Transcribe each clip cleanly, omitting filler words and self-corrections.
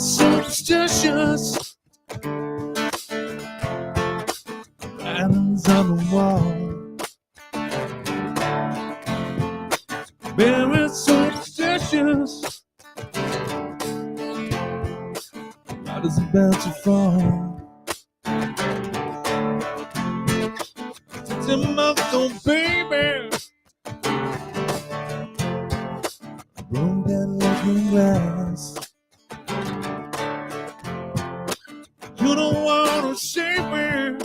superstitious. Islands on the wall. Very superstitious. How does it bounce to fall? It's a month old baby. Broke that looking glass. You don't wanna save me.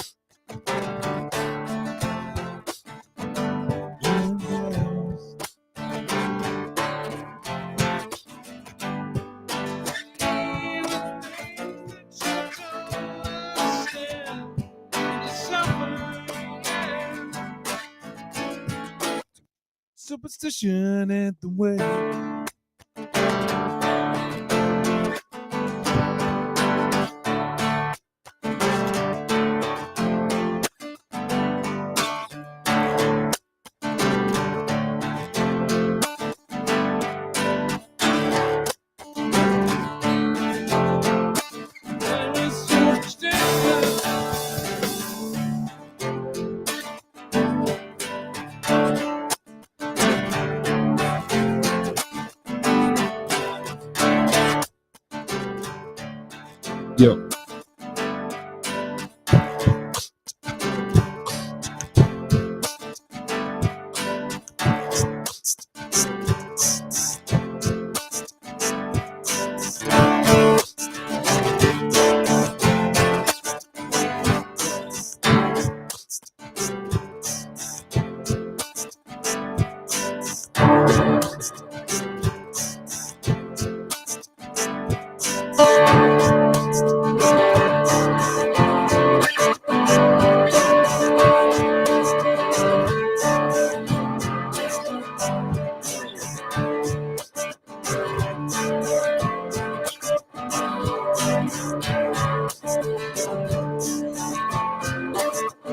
Superstition at the way. Yo.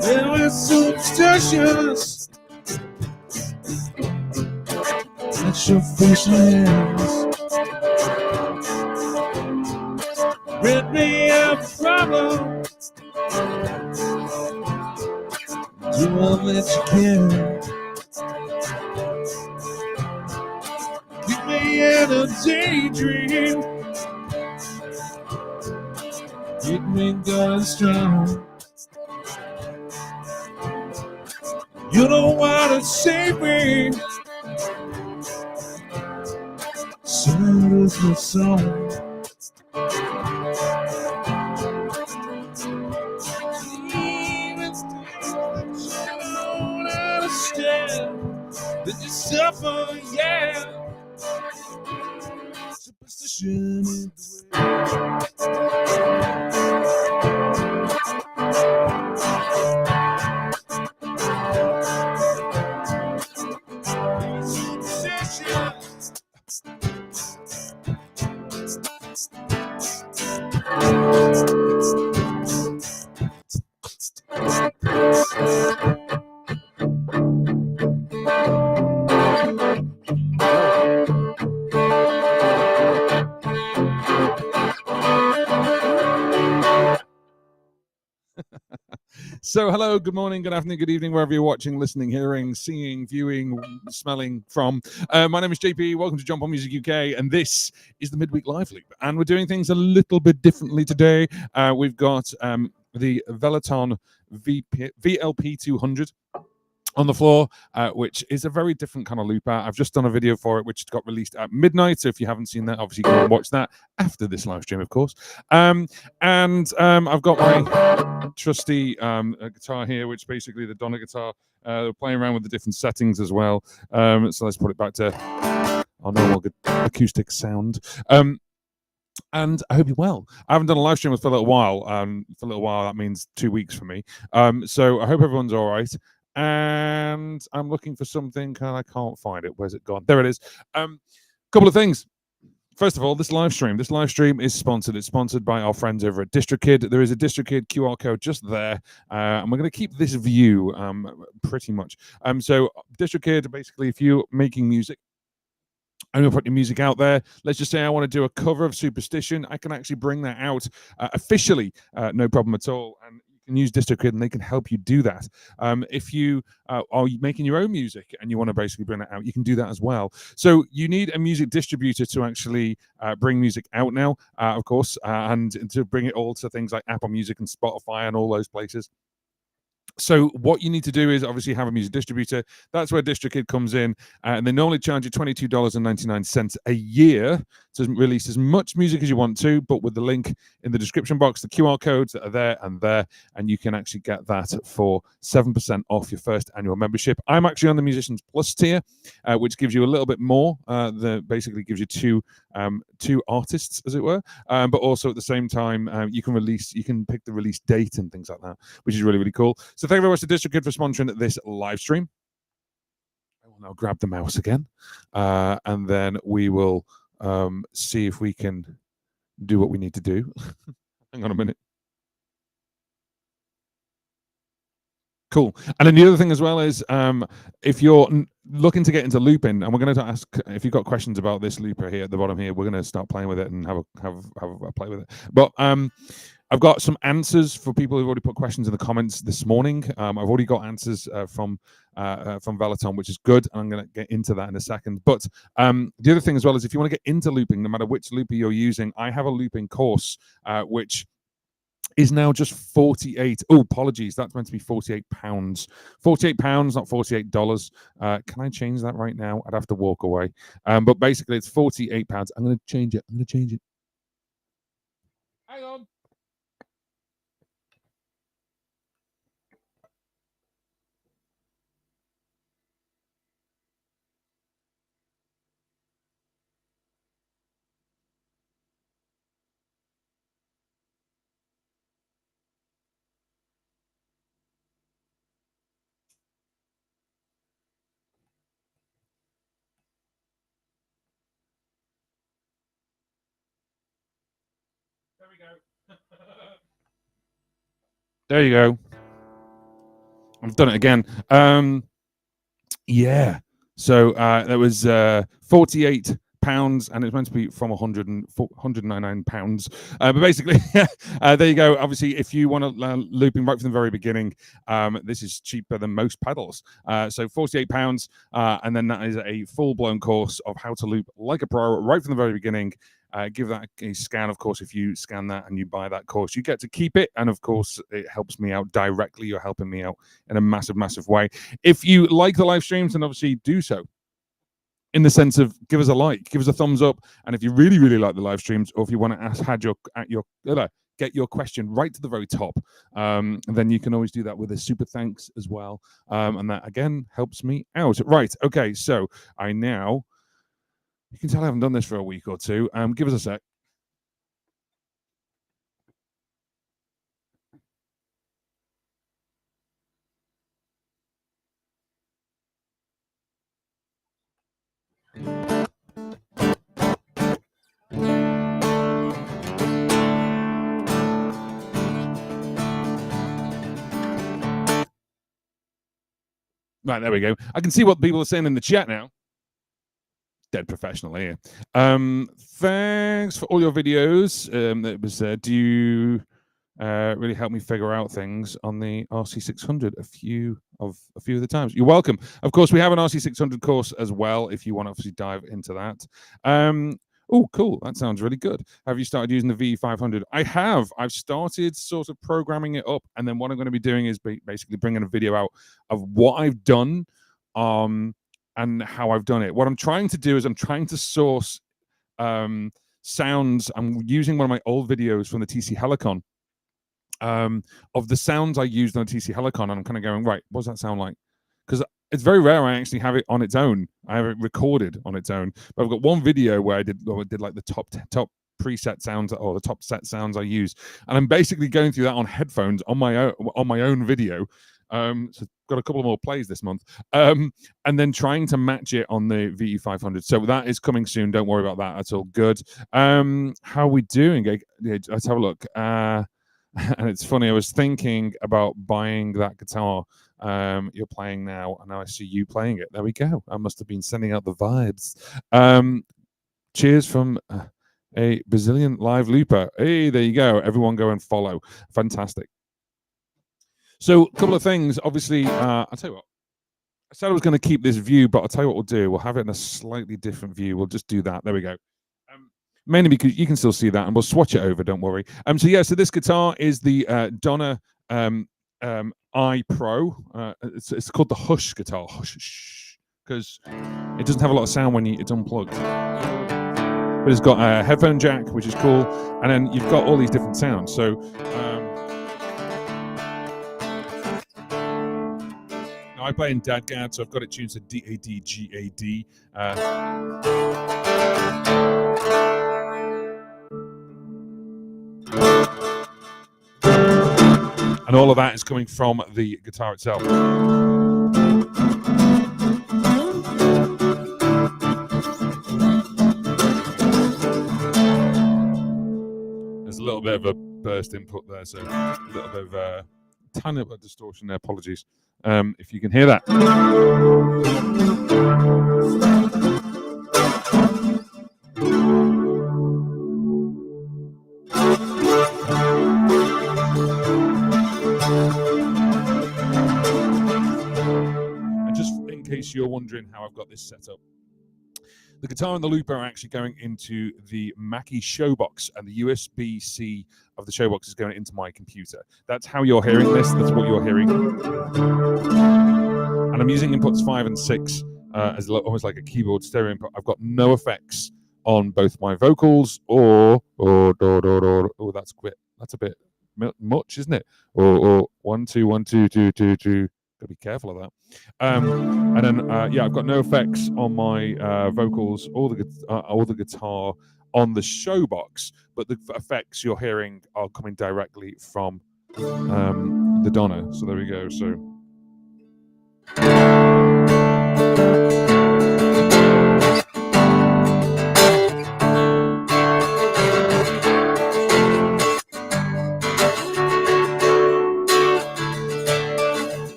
There were superstitions. Let your face hands. Rid me of the problem. Do all that you can. Keep me in a daydream. Keep me going strong. You don't want to save me. So is the song. Even still, you don't understand that you suffer, yeah. Superstition in the So hello, good morning, good afternoon, good evening, wherever you're watching, listening, hearing, seeing, viewing, smelling from. My name is JP, welcome to Jump On Music UK, and this is the Midweek Live Loop. And we're doing things a little bit differently today. We've got the Valeton VLP-200 on the floor, which is a very different kind of looper. I've just done a video for it, which got released at midnight. So if you haven't seen that, obviously go and watch that after this live stream, of course. And I've got my trusty guitar here, which is basically the Donna guitar. Playing around with the different settings as well. So let's put it back to our normal good acoustic sound. And I hope you're well. I haven't done a live stream for a little while. For a little while, that means 2 weeks for me. So I hope everyone's all right. And I'm looking for something and I can't find it. Where's it gone? There it is. Couple of things. First of all, this live stream is sponsored. It's sponsored by our friends over at DistroKid. There is a DistroKid QR code just there, and we're going to keep this view pretty much. So DistroKid, basically, if you're making music I'm going to put your music out there. Let's just say I want to do a cover of Superstition. I can actually bring that out officially, no problem at all. And you can use DistroKid and they can help you do that. If you are making your own music and you want to basically bring that out, you can do that as well. So you need a music distributor to actually bring music out now, of course, and to bring it all to things like Apple Music and Spotify and all those places. So what you need to do is obviously have a music distributor. That's where DistroKid comes in, and they normally charge you $22.99 a year to release as much music as you want to, but with the link in the description box, the QR codes that are there, and you can actually get that for 7% off your first annual membership. I'm actually on the Musicians Plus tier, which gives you a little bit more. Basically gives you two artists, as it were, but also at the same time, you can pick the release date and things like that, which is really, really cool. So thank you very much to DistroKid for sponsoring this live stream. I will now grab the mouse again, and then we will see if we can do what we need to do. Hang on a minute. Cool. And then the other thing as well is, if you're looking to get into looping, and we're going to ask if you've got questions about this looper here at the bottom here, we're going to start playing with it and have a play with it. But I've got some answers for people who've already put questions in the comments this morning. I've already got answers from Valeton, which is good, and I'm going to get into that in a second. But the other thing as well is, if you want to get into looping, no matter which looper you're using, I have a looping course, which is now just 48. Oh, apologies. That's meant to be 48 pounds. 48 pounds, not $48. Can I change that right now? I'd have to walk away. But basically, it's 48 pounds. I'm going to change it. Hang on. There we go. There you go. I've done it again. Yeah. So that was 48 pounds, and it's meant to be from 199 pounds. But basically, there you go. Obviously, if you want to learn looping right from the very beginning, this is cheaper than most pedals. So 48 pounds, and then that is a full-blown course of how to loop like a pro right from the very beginning. Give that a scan. Of course, if you scan that and you buy that course, you get to keep it. And of course, it helps me out directly. You're helping me out in a massive, massive way. If you like the live streams, then obviously do so in the sense of give us a like, give us a thumbs up. And if you really, really like the live streams, or if you want to get your question right to the very top, then you can always do that with a super thanks as well. And that, again, helps me out. Right. Okay. So you can tell I haven't done this for a week or two. Give us a sec. Right, there we go. I can see what people are saying in the chat now. Dead professional here. Thanks for all your videos. It was do you really help me figure out things on the RC600 a few of the times. You're welcome. Of course, we have an RC600 course as well if you want to obviously dive into that. Oh, cool. That sounds really good. Have you started using the VE-500? I have. I've started sort of programming it up, and then what I'm going to be doing is basically bringing a video out of what I've done and how I've done it. What I'm trying to do is I'm trying to source sounds. I'm using one of my old videos from the TC Helicon of the sounds I used on the TC Helicon, and I'm kind of going, right, what does that sound like? Because it's very rare I actually have it on its own. I have it recorded on its own. But I've got one video where I did like the top preset sounds or the top set sounds I use, and I'm basically going through that on headphones on my own video. So got a couple more plays this month, and then trying to match it on the VE-500. So that is coming soon. Don't worry about that. That's all good. How are we doing? Let's have a look. And it's funny, I was thinking about buying that guitar You're playing now, and now I see you playing it. There we go. I must have been sending out the vibes. Cheers from a Brazilian live looper. Hey, there you go. Everyone go and follow. Fantastic. So a couple of things. Obviously, I'll tell you what. I said I was going to keep this view, but I'll tell you what we'll do. We'll have it in a slightly different view. We'll just do that. There we go. Mainly because you can still see that, and we'll swatch it over. Don't worry. So this guitar is the Donner I Pro. It's called the Hush guitar. Hush, because it doesn't have a lot of sound when it's unplugged. But it's got a headphone jack, which is cool, and then you've got all these different sounds. So I play in DADGAD, so I've got it tuned to D-A-D-G-A-D. And all of that is coming from the guitar itself. There's a little bit of a burst input there, so a little bit of a tiny bit of distortion there. Apologies if you can hear that. And just in case you're wondering how I've got this set up, the guitar and the looper are actually going into the Mackie Showbox, and the USB-C of the Showbox is going into my computer. That's how you're hearing this. That's what you're hearing. And I'm using inputs 5 and 6 as almost like a keyboard stereo input. I've got no effects on both my vocals or that's a bit much, isn't it? Or 1 2 1 2 2 2 2. Gotta be careful of that. And then I've got no effects on my vocals or the guitar on the Showbox, but the effects you're hearing are coming directly from the Donner. So there we go. So.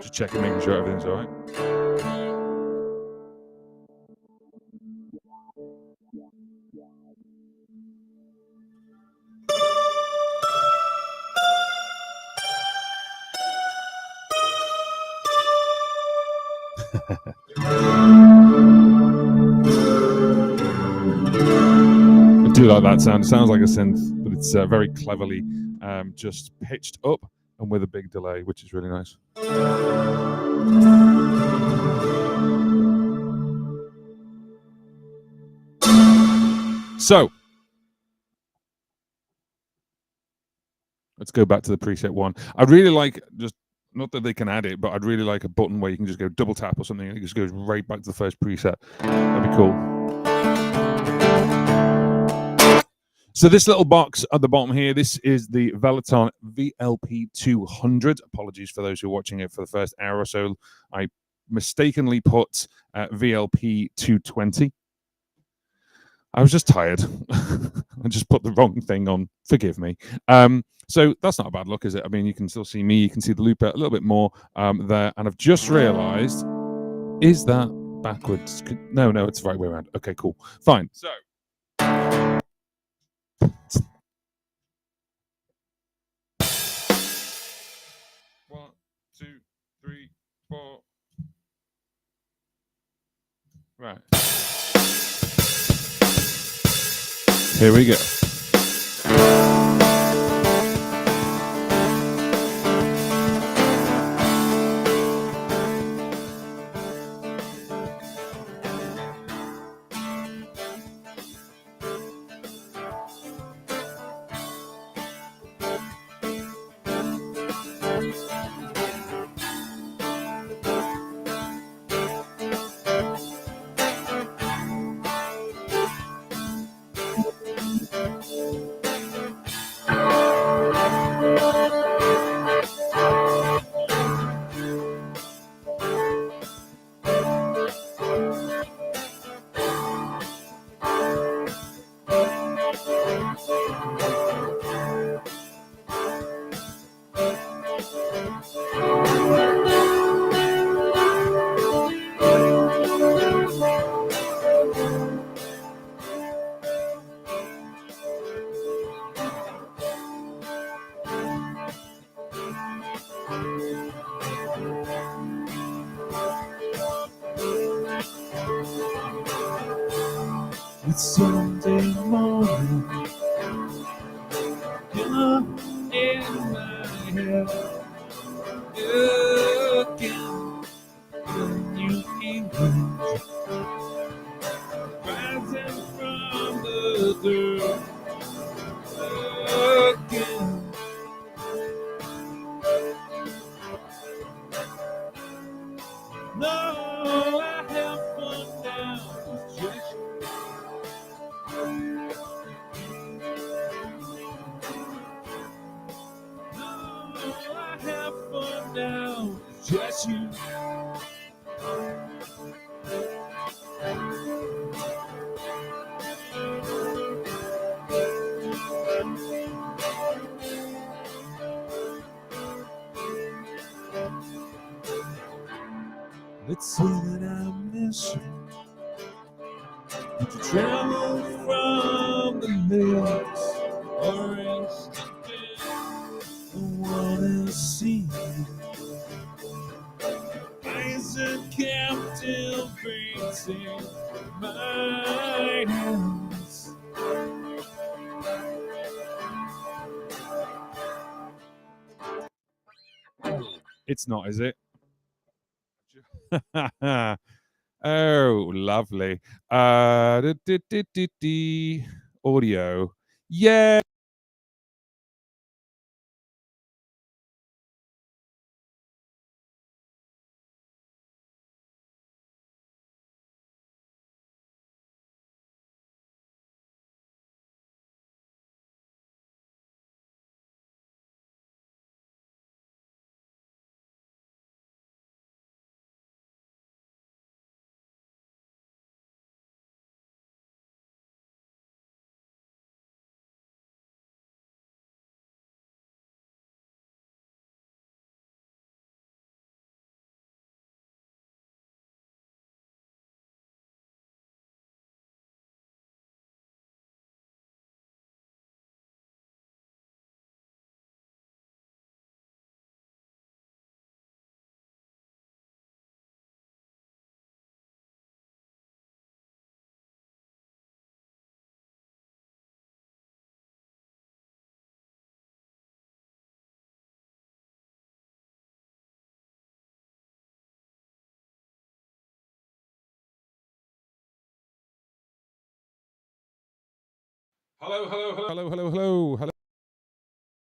Just checking, making sure everything's all right. I do like that sound. It sounds like a synth, but it's very cleverly just pitched up and with a big delay, which is really nice. So let's go back to the preset one. I'd really like, just not that they can add it, but I'd really like a button where you can just go double tap or something and it just goes right back to the first preset. That'd be cool. So this little box at the bottom here, this is the Valeton VLP-200. Apologies for those who are watching it for the first hour or so. I mistakenly put VLP-220. I was just tired. I just put the wrong thing on. Forgive me. So that's not a bad look, is it? I mean, you can still see me. You can see the looper a little bit more there. And I've just realized, is that backwards? No, it's the right way around. Okay, cool. Fine. So. 1 2 3 4. Right. Here we go. It's Sunday morning. You're in my head again. New England, rising from the dirt again. No, I have fun now. It's just no, I have fun now. It's just you. Let's say that I miss you. Would you travel from the lakes or east again? I wanna see you. Eyes and captive breaks in my hands. It's not, is it? Oh, lovely. Audio. Yeah. Hello, hello, hello, hello, hello, hello, hello,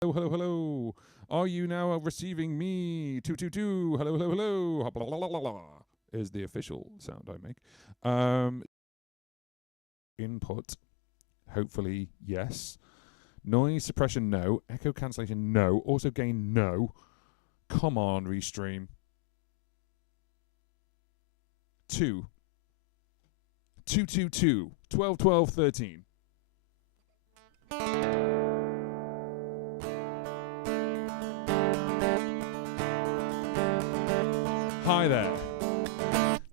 hello, hello, hello. Are you now receiving me? 222. Hello, hello, hello. Blah, blah, blah, blah, is the official sound I make. Input, hopefully, yes. Noise suppression, no. Echo cancellation, no. Also gain, no. Come on, ReStream. 2. 222. 12, 12, 13. Hi there.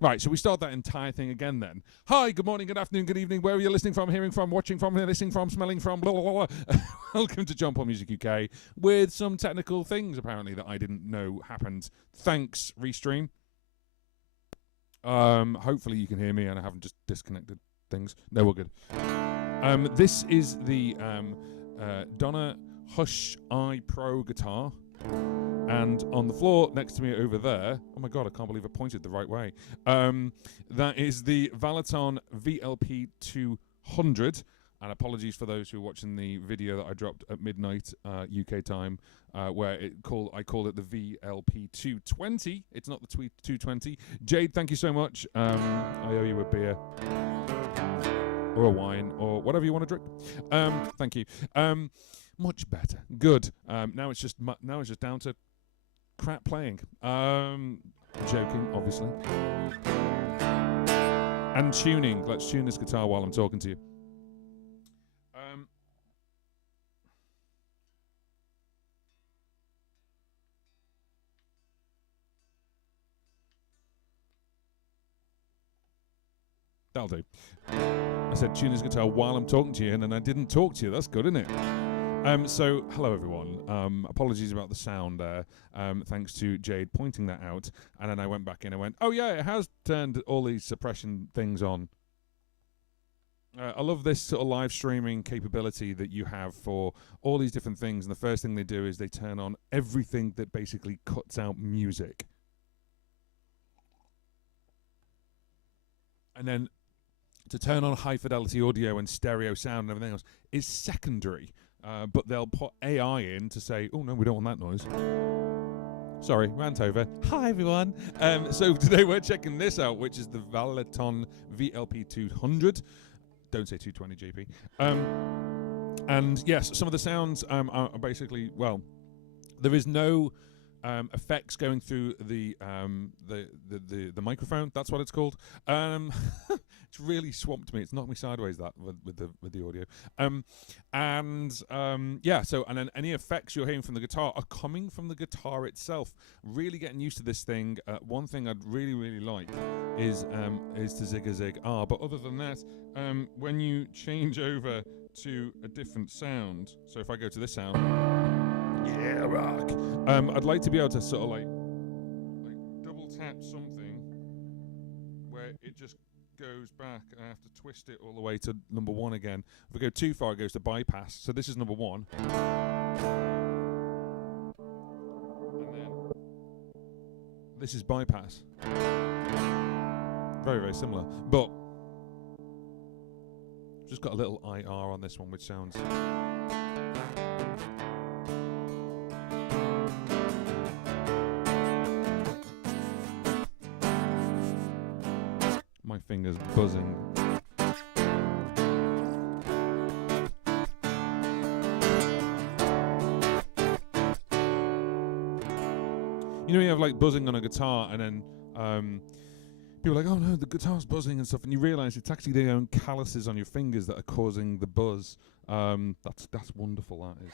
Right, so we start that entire thing again then. Hi, good morning, good afternoon, good evening, wherever you're listening from, hearing from, watching from, listening from, smelling from, blah, blah, blah, blah. Welcome to John Paul Music UK with some technical things apparently that I didn't know happened. Thanks, ReStream. Hopefully you can hear me and I haven't just disconnected things. No, we're good. This is the Donna Hush I Pro guitar. And on the floor next to me over there, oh my god, I can't believe I pointed the right way. That is the Valeton VLP-200. And apologies for those who are watching the video that I dropped at midnight UK time, where I called it the VLP-220. It's not the 220. Jade, thank you so much. I owe you a beer or a wine or whatever you want to drink. Thank you. Much better. Good. Now it's just down to crap playing. Joking, obviously. And tuning. Let's tune this guitar while I'm talking to you. That'll do. I said tune this guitar while I'm talking to you, and then I didn't talk to you. That's good, isn't it? So, hello everyone. Apologies about the sound there. Thanks to Jade pointing that out. And then I went back in and went, oh yeah, it has turned all these suppression things on. I love this sort of live streaming capability that you have for all these different things. And the first thing they do is they turn on everything that basically cuts out music. And then to turn on high fidelity audio and stereo sound and everything else is secondary. But they'll put AI in to say, oh, no, we don't want that noise. Sorry, rant over. Hi, everyone. So today we're checking this out, which is the Valeton VLP-200. Don't say 220 GP. And yes, some of the sounds are basically, well, there is no effects going through the microphone. That's what it's called. It's really swamped me. It's knocked me sideways that with the audio. Yeah. So and then any effects you're hearing from the guitar are coming from the guitar itself. Really getting used to this thing. One thing I'd really like is to zig a zig ah. But other than that, when you change over to a different sound, so if I go to this sound. Yeah, rock. I'd like to be able to sort of like double tap something where it just goes back and I have to twist it all the way to number 1 again. If I go too far, it goes to bypass. So this is number 1. And then this is bypass. Very similar. But just got a little IR on this one, which sounds... My finger's buzzing. You know, you have like buzzing on a guitar, and then people are like, oh no, the guitar's buzzing and stuff, and you realise it's actually their own calluses on your fingers that are causing the buzz. That's wonderful, that is.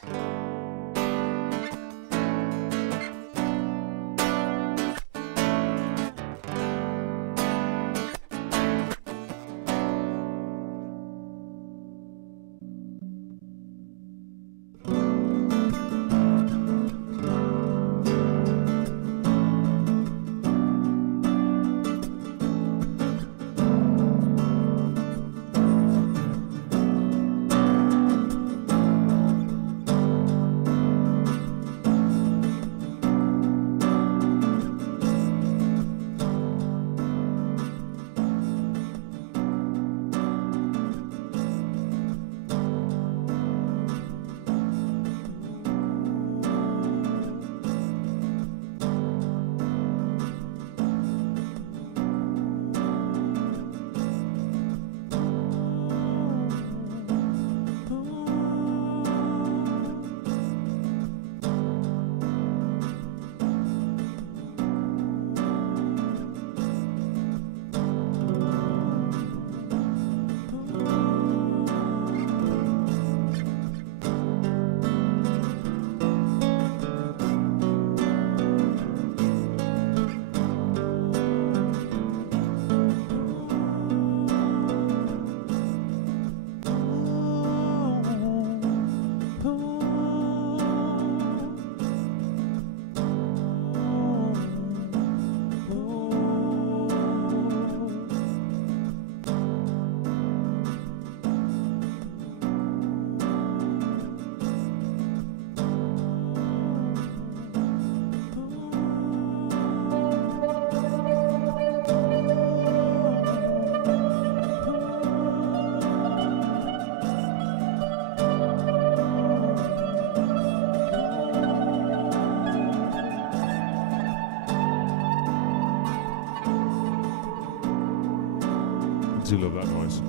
I do love that noise.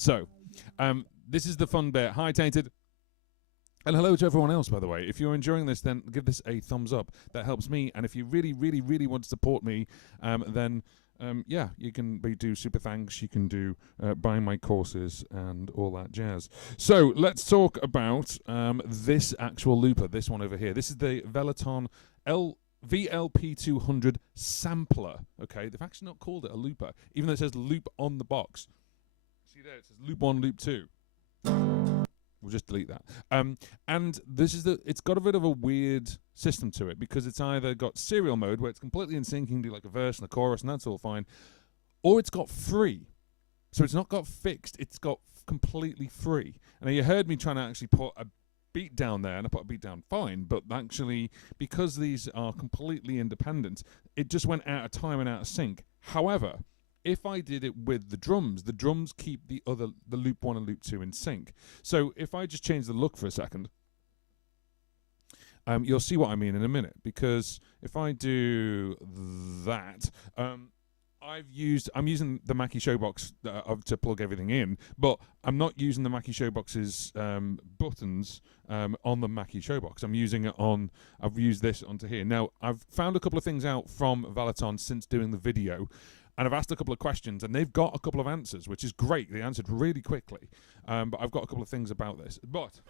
So, this is the fun bit. Hi, Tainted. And hello to everyone else, by the way. If you're enjoying this, then give this a thumbs up. That helps me. And if you really, really, really want to support me, then yeah, you can do super thanks. You can do buying my courses and all that jazz. So let's talk about this actual looper, this one over here. This is the Valeton VLP-200 sampler. Okay, they've actually not called it a looper, even though it says loop on the box. See there, it says loop 1, loop 2. We'll just delete that. And this is it's got a bit of a weird system to it, because it's either got serial mode where it's completely in sync, you can do like a verse and a chorus and that's all fine, or it's got free. So it's not got fixed, it's got completely free. And now you heard me trying to actually put a beat down there, and I put a beat down fine, but actually, because these are completely independent, it just went out of time and out of sync. However, if I did it with the drums keep the loop 1 and loop 2 in sync. So if I just change the look for a second, you'll see what I mean in a minute, because if I do that, I'm using the Mackie Showbox to plug everything in, but I'm not using the Mackie Showbox's buttons on the Mackie Showbox. I've used this onto here. Now, I've found a couple of things out from Valeton since doing the video, and I've asked a couple of questions, and they've got a couple of answers, which is great. They answered really quickly, but I've got a couple of things about this. But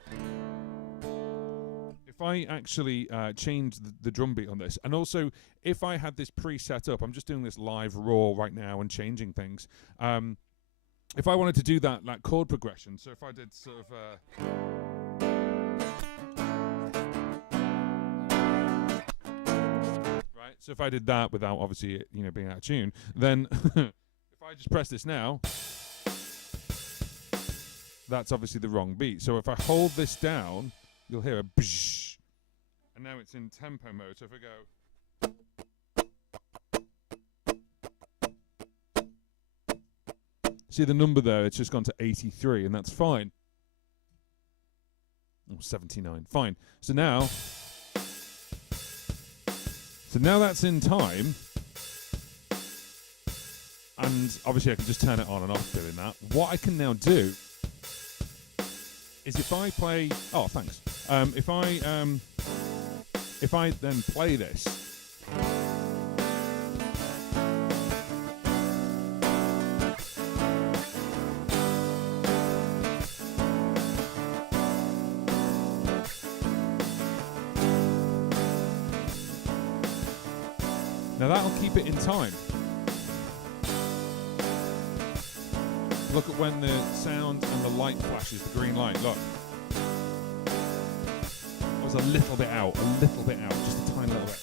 if I actually change the drum beat on this, and also if I had this pre-set up, I'm just doing this live raw right now and changing things. If I wanted to do that chord progression, so if I did sort of right, so if I did that without obviously being out of tune, then if I just press this now, that's obviously the wrong beat. So if I hold this down, you'll hear a bsh, and now it's in tempo mode. So if I go, see the number there, it's just gone to 83, and that's fine. Oh, 79, fine. So now that's in time, and obviously I can just turn it on and off doing that. What I can now do is if I play, oh thanks, if I then play this, now that'll keep it in time. Look at when the sound and the light flashes, the green light, look. It was a little bit out, just a tiny little bit.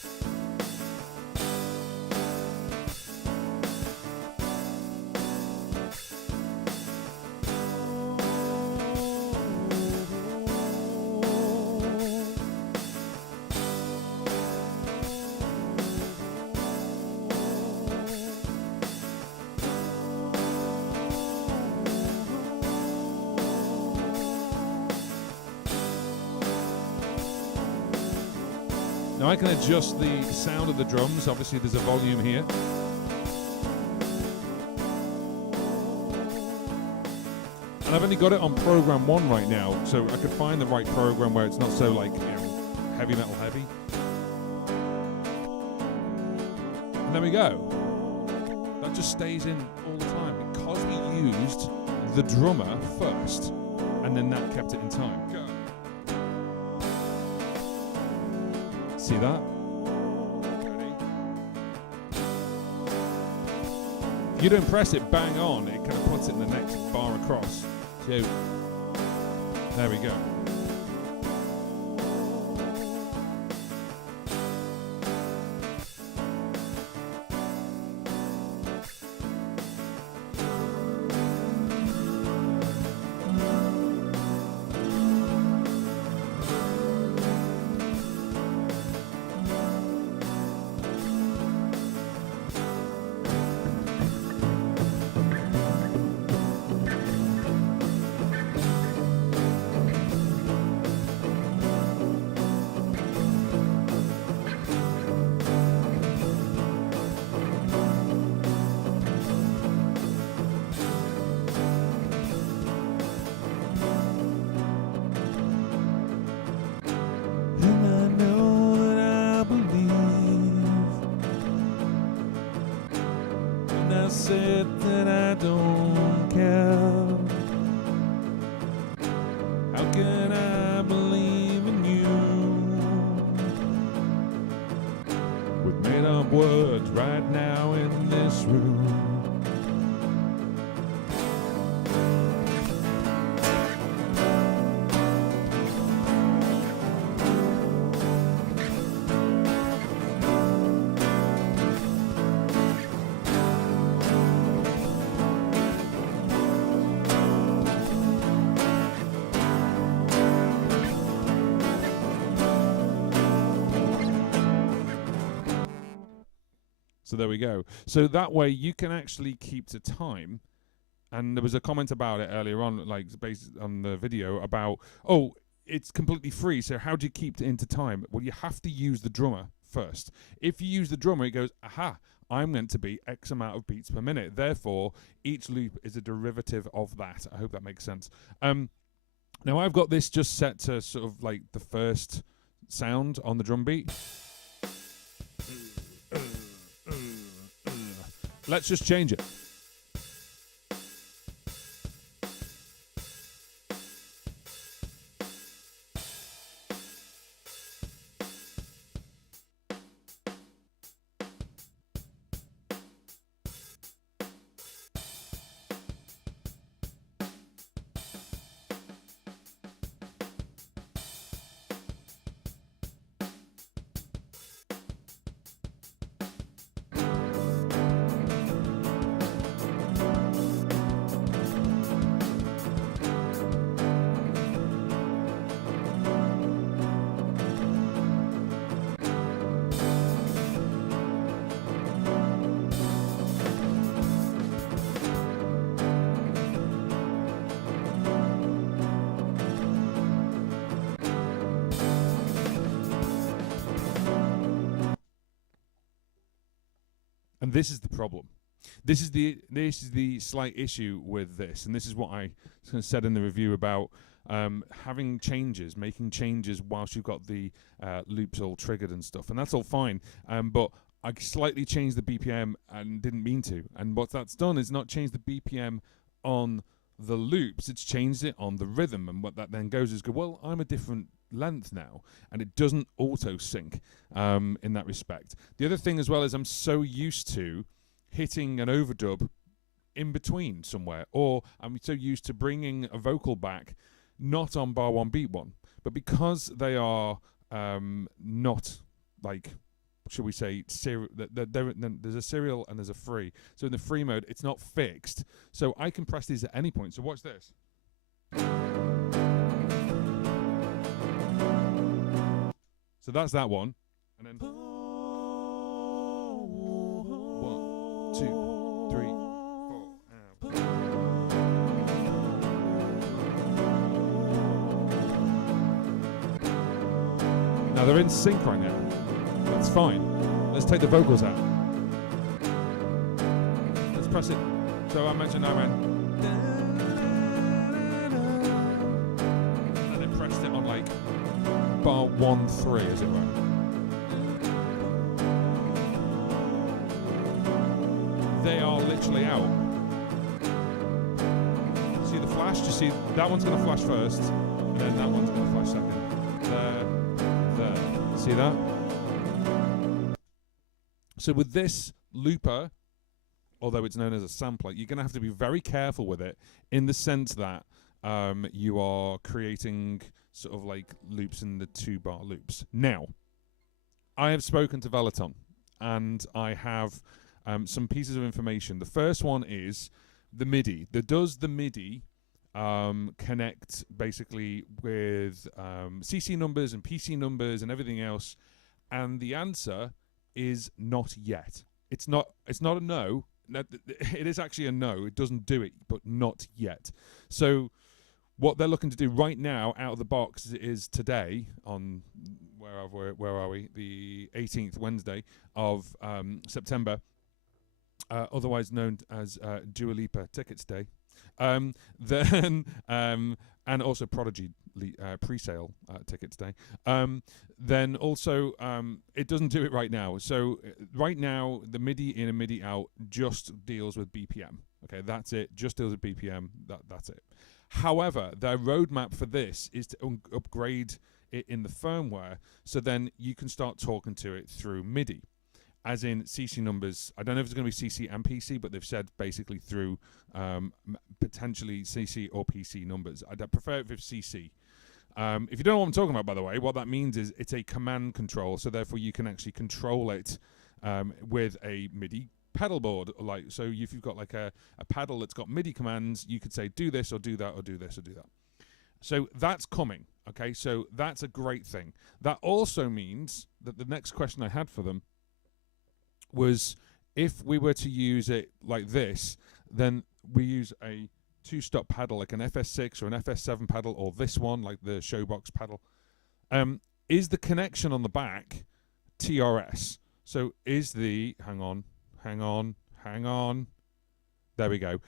Now I can adjust the sound of the drums. Obviously there's a volume here. And I've only got it on program 1 right now, so I could find the right program where it's not so heavy metal heavy. And there we go. That just stays in all the time because we used the drummer first, and then that kept it in time. Go. See that? Ready? If you don't press it bang on, it kind of puts it in the next bar across. So, there we go. So there we go. So that way you can actually keep to time. And there was a comment about it earlier on, like based on the video about, oh, it's completely free. So how do you keep it into time? Well, you have to use the drummer first. If you use the drummer, it goes, aha, I'm meant to be X amount of beats per minute. Therefore, each loop is a derivative of that. I hope that makes sense. Now I've got this just set to sort of like the first sound on the drum beat. Let's just change it. And this is the problem. This is the slight issue with this, and this is what I said in the review about having changes, making changes whilst you've got the loops all triggered and stuff, and that's all fine. But I slightly changed the BPM and didn't mean to, and what that's done is not change the BPM on the loops, it's changed it on the rhythm, and what that then goes is, well, I'm a different length now, and it doesn't auto sync in that respect. The other thing as well is I'm so used to hitting an overdub in between somewhere, or I'm so used to bringing a vocal back not on bar one beat one, but because they are not like, should we say, there's a serial and there's a free. So in the free mode, it's not fixed. So I can press these at any point. So watch this. So that's that one. And then 1, 2, 3, 4. Now they're in sync right now. That's fine. Let's take the vocals out. Let's press it. So I mentioned I went, and then pressed it on like bar 1, 3, as it were. They are literally out. See the flash? You see that one's going to flash first, and then that one's going to flash second. There. See that? So with this looper, although it's known as a sampler, you're going to have to be very careful with it in the sense that you are creating sort of like loops in the 2-bar loops. Now, I have spoken to Valeton, and I have some pieces of information. The first one is the MIDI. Does the MIDI connect basically with CC numbers and PC numbers and everything else? And the answer is not yet. It's not a no. It is actually a no. It doesn't do it, but not yet. So what they're looking to do right now out of the box is today on where are we? The 18th Wednesday of September, otherwise known as Dua Lipa Tickets Day. Then and also Prodigy pre-sale tickets day. Then also it doesn't do it right now. So right now the MIDI in and MIDI out just deals with BPM. Okay, that's it. Just deals with BPM. That's it. However, their roadmap for this is to upgrade it in the firmware, so then you can start talking to it through MIDI. As in CC numbers. I don't know if it's going to be CC and PC, but they've said basically through potentially CC or PC numbers. I'd prefer it with CC. If you don't know what I'm talking about, by the way, what that means is it's a command control, so therefore you can actually control it with a MIDI pedal board. Like, so if you've got like a pedal that's got MIDI commands, you could say do this or do that or do this or do that. So that's coming. Okay, so that's a great thing. That also means that the next question I had for them was, If we were to use it like this, then we use a 2-stop pedal, like an FS6 or an FS7 pedal, or this one, like the Showbox pedal. Is the connection on the back TRS? So is the, hang on. There we go.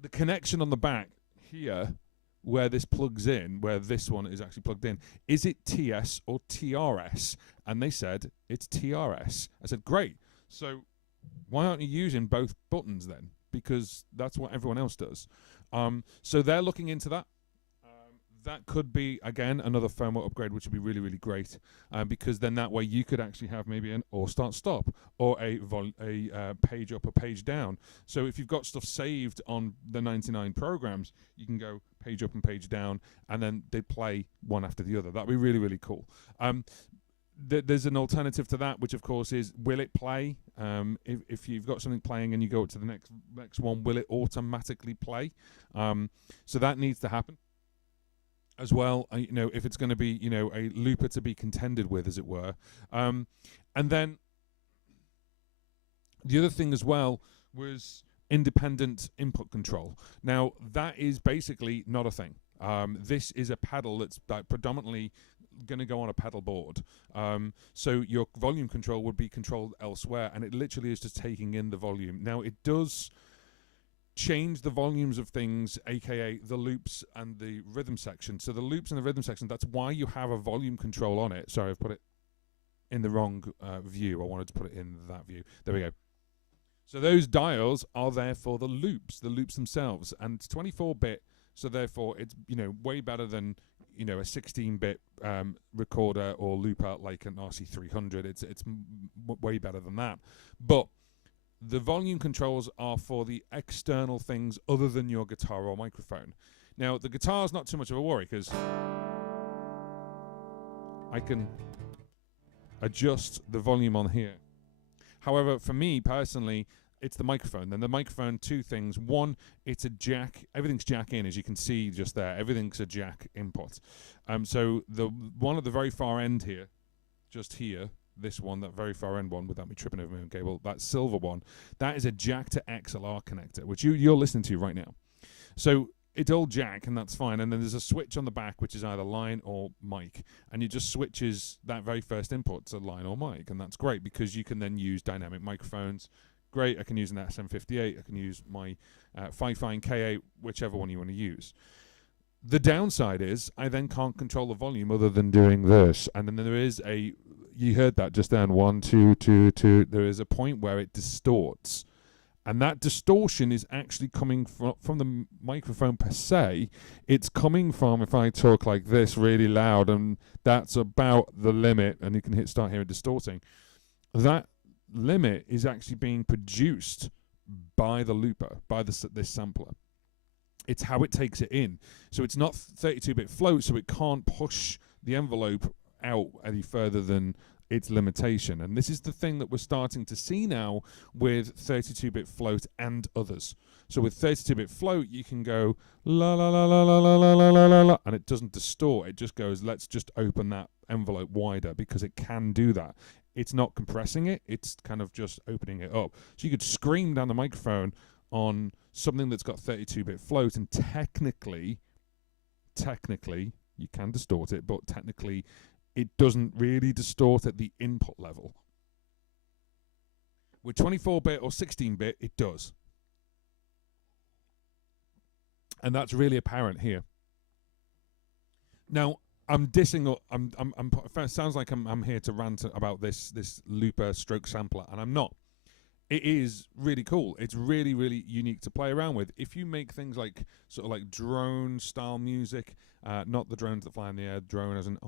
The connection on the back here, where this plugs in, where this one is actually plugged in, is it TS or TRS? And they said it's TRS. I said, great. So why aren't you using both buttons then? Because that's what everyone else does. So they're looking into that. That could be, again, another firmware upgrade, which would be really, really great, because then that way you could actually have maybe an or start stop or a page up or page down. So if you've got stuff saved on the 99 programs, you can go page up and page down, and then they play one after the other. That'd be really, really cool. There's an alternative to that, which of course is, will it play? If you've got something playing and you go to the next one, will it automatically play? So that needs to happen as well, if it's going to be, a looper to be contended with, as it were. And then the other thing as well was independent input control. Now, that is basically not a thing. This is a pedal that's predominantly going to go on a pedal board. So your volume control would be controlled elsewhere, and it literally is just taking in the volume. Now, it does change the volumes of things, aka the loops and the rhythm section. So the loops and the rhythm section, that's why you have a volume control on it. Sorry, I've put it in the wrong view. I wanted to put it in that view. There we go. So those dials are there for the loops themselves, and 24-bit. So therefore, it's way better than a 16-bit recorder or looper like an RC300. It's way better than that. But the volume controls are for the external things other than your guitar or microphone. Now, the guitar's not too much of a worry because I can adjust the volume on here. However, for me personally, it's the microphone. Then the microphone, two things. One, it's a jack. Everything's jack in, as you can see just there. Everything's a jack input. So the one at the very far end here, just here, this one, that very far end one, without me tripping over my own cable, that silver one, that is a jack to XLR connector, which you're listening to right now. So it's all jack, and that's fine. And then there's a switch on the back, which is either line or mic, and it just switches that very first input to line or mic, and that's great because you can then use dynamic microphones. Great, I can use an SM58, I can use my Fifine K8, whichever one you want to use. The downside is I then can't control the volume other than doing this, and then there is you heard that just then, 1, 2, 2, 2. There is a point where it distorts. And that distortion is actually coming from the microphone per se. It's coming from, if I talk like this really loud, and that's about the limit, and you can start hearing distorting. That limit is actually being produced by the looper, by this sampler. It's how it takes it in. So it's not 32-bit float, so it can't push the envelope out any further than its limitation. And this is the thing that we're starting to see now with 32-bit float and others. So with 32-bit float, you can go la la la la la la la la la la, and it doesn't distort. It just goes, let's just open that envelope wider, because it can do that. It's not compressing it, it's kind of just opening it up. So you could scream down the microphone on something that's got 32-bit float, and technically, you can distort it, but technically it doesn't really distort at the input level. With 24-bit or 16-bit, it does. And that's really apparent here. Now, I'm dissing, it sounds like I'm here to rant about this looper stroke sampler, and I'm not. It is really cool. It's really, really unique to play around with. If you make things like sort of like drone style music, not the drones that fly in the air, drone as an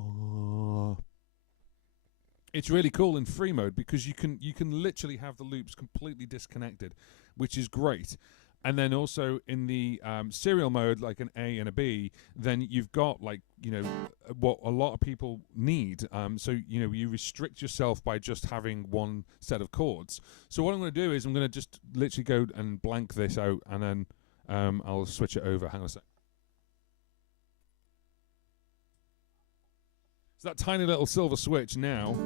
it's really cool in free mode, because you can literally have the loops completely disconnected, which is great. And then also in the serial mode, like an A and a B, then you've got what a lot of people need. So you restrict yourself by just having one set of chords. So what I'm going to do is I'm going to just literally go and blank this out, and then I'll switch it over. Hang on a sec. So that tiny little silver switch now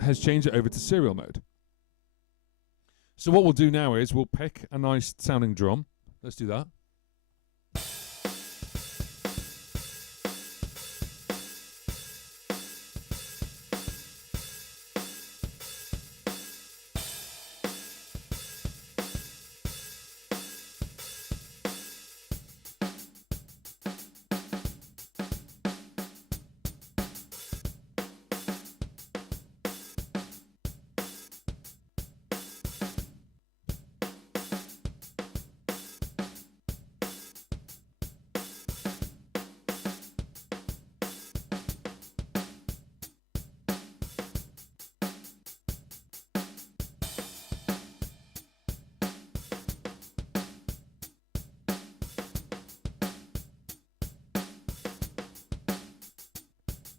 has changed it over to serial mode. So what we'll do now is we'll pick a nice sounding drum. Let's do that.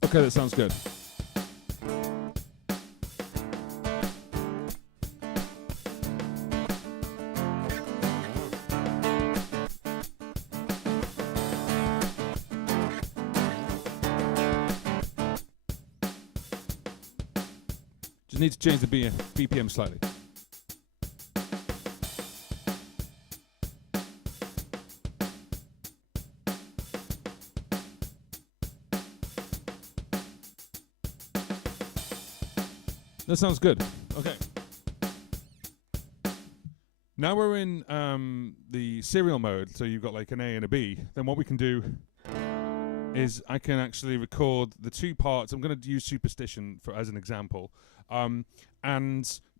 Okay, that sounds good. Just need to change the BPM slightly. That sounds good. Okay. Now we're in the serial mode, so you've got like an A and a B. Then what we can do is I can actually record the two parts. I'm going to use Superstition as an example. And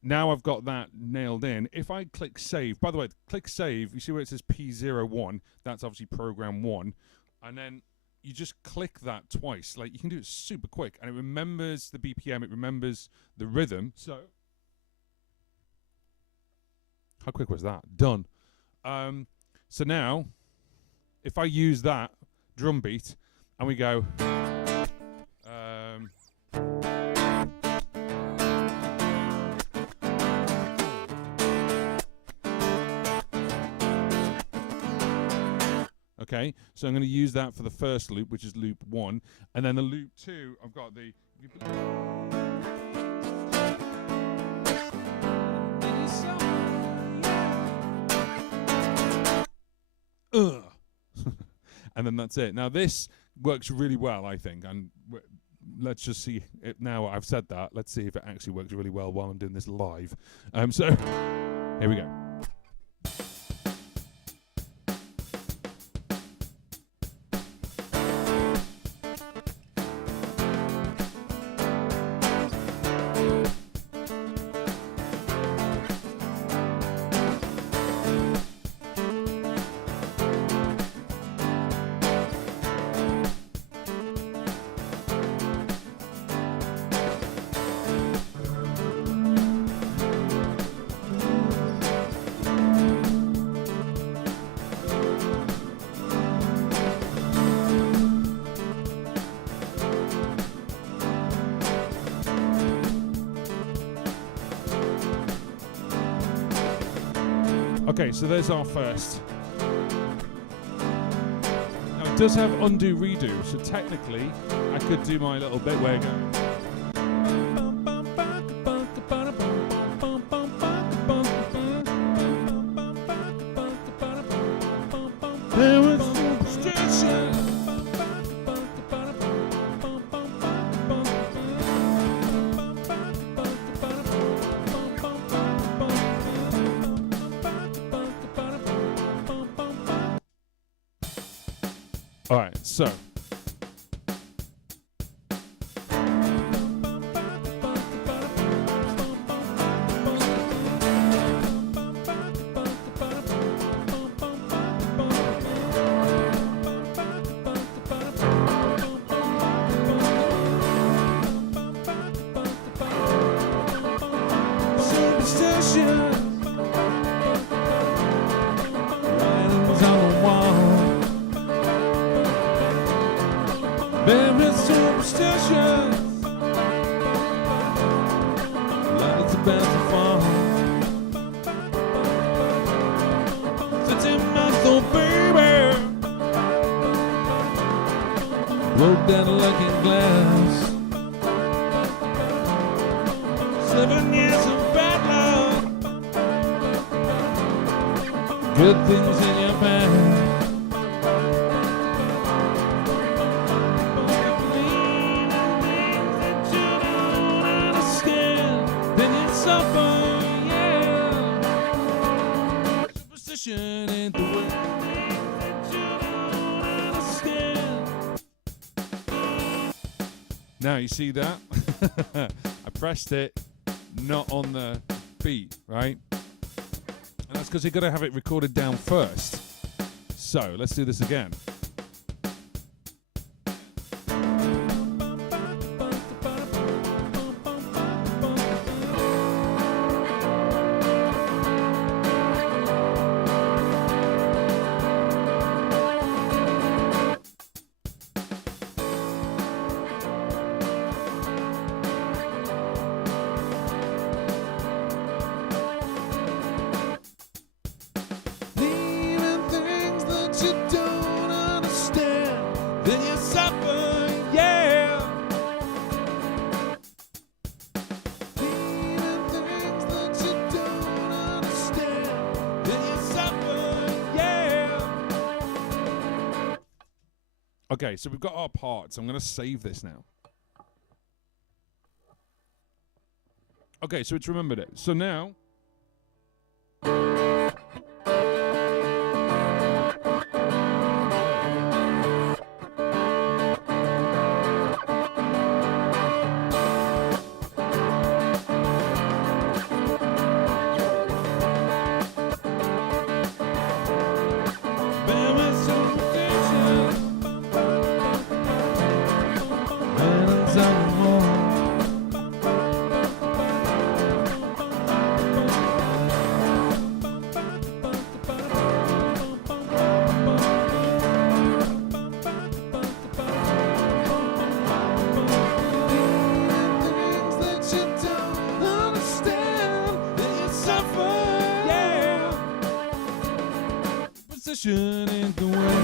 now I've got that nailed in. If I click save, by the way, click save, you see where it says P01, that's obviously program 1. And then you just click that twice. Like, you can do it super quick, and it remembers the BPM, it remembers the rhythm. So how quick was that? Done. So now if I use that drum beat and we go okay, so I'm going to use that for the first loop, which is loop 1, and then the loop 2, I've got the and then that's it. Now this works really well, I think, and let's just see it now. I've said that. Let's see if it actually works really well while I'm doing this live. So here we go. Okay, so there's our first. Now it does have undo redo, so technically I could do my little bit where I go. There was superstition. All right, so there is superstition, like it's about to fall. Sitting my soul, baby, broke down a looking glass. 7 years of bad luck, good things in your bag. Ain't the way that you don't understand. Now you see that? I pressed it not on the beat, right? And that's because you've got to have it recorded down first. So let's do this again. Okay, so we've got our parts. I'm going to save this now. Okay, so it's remembered it. So now... in the way.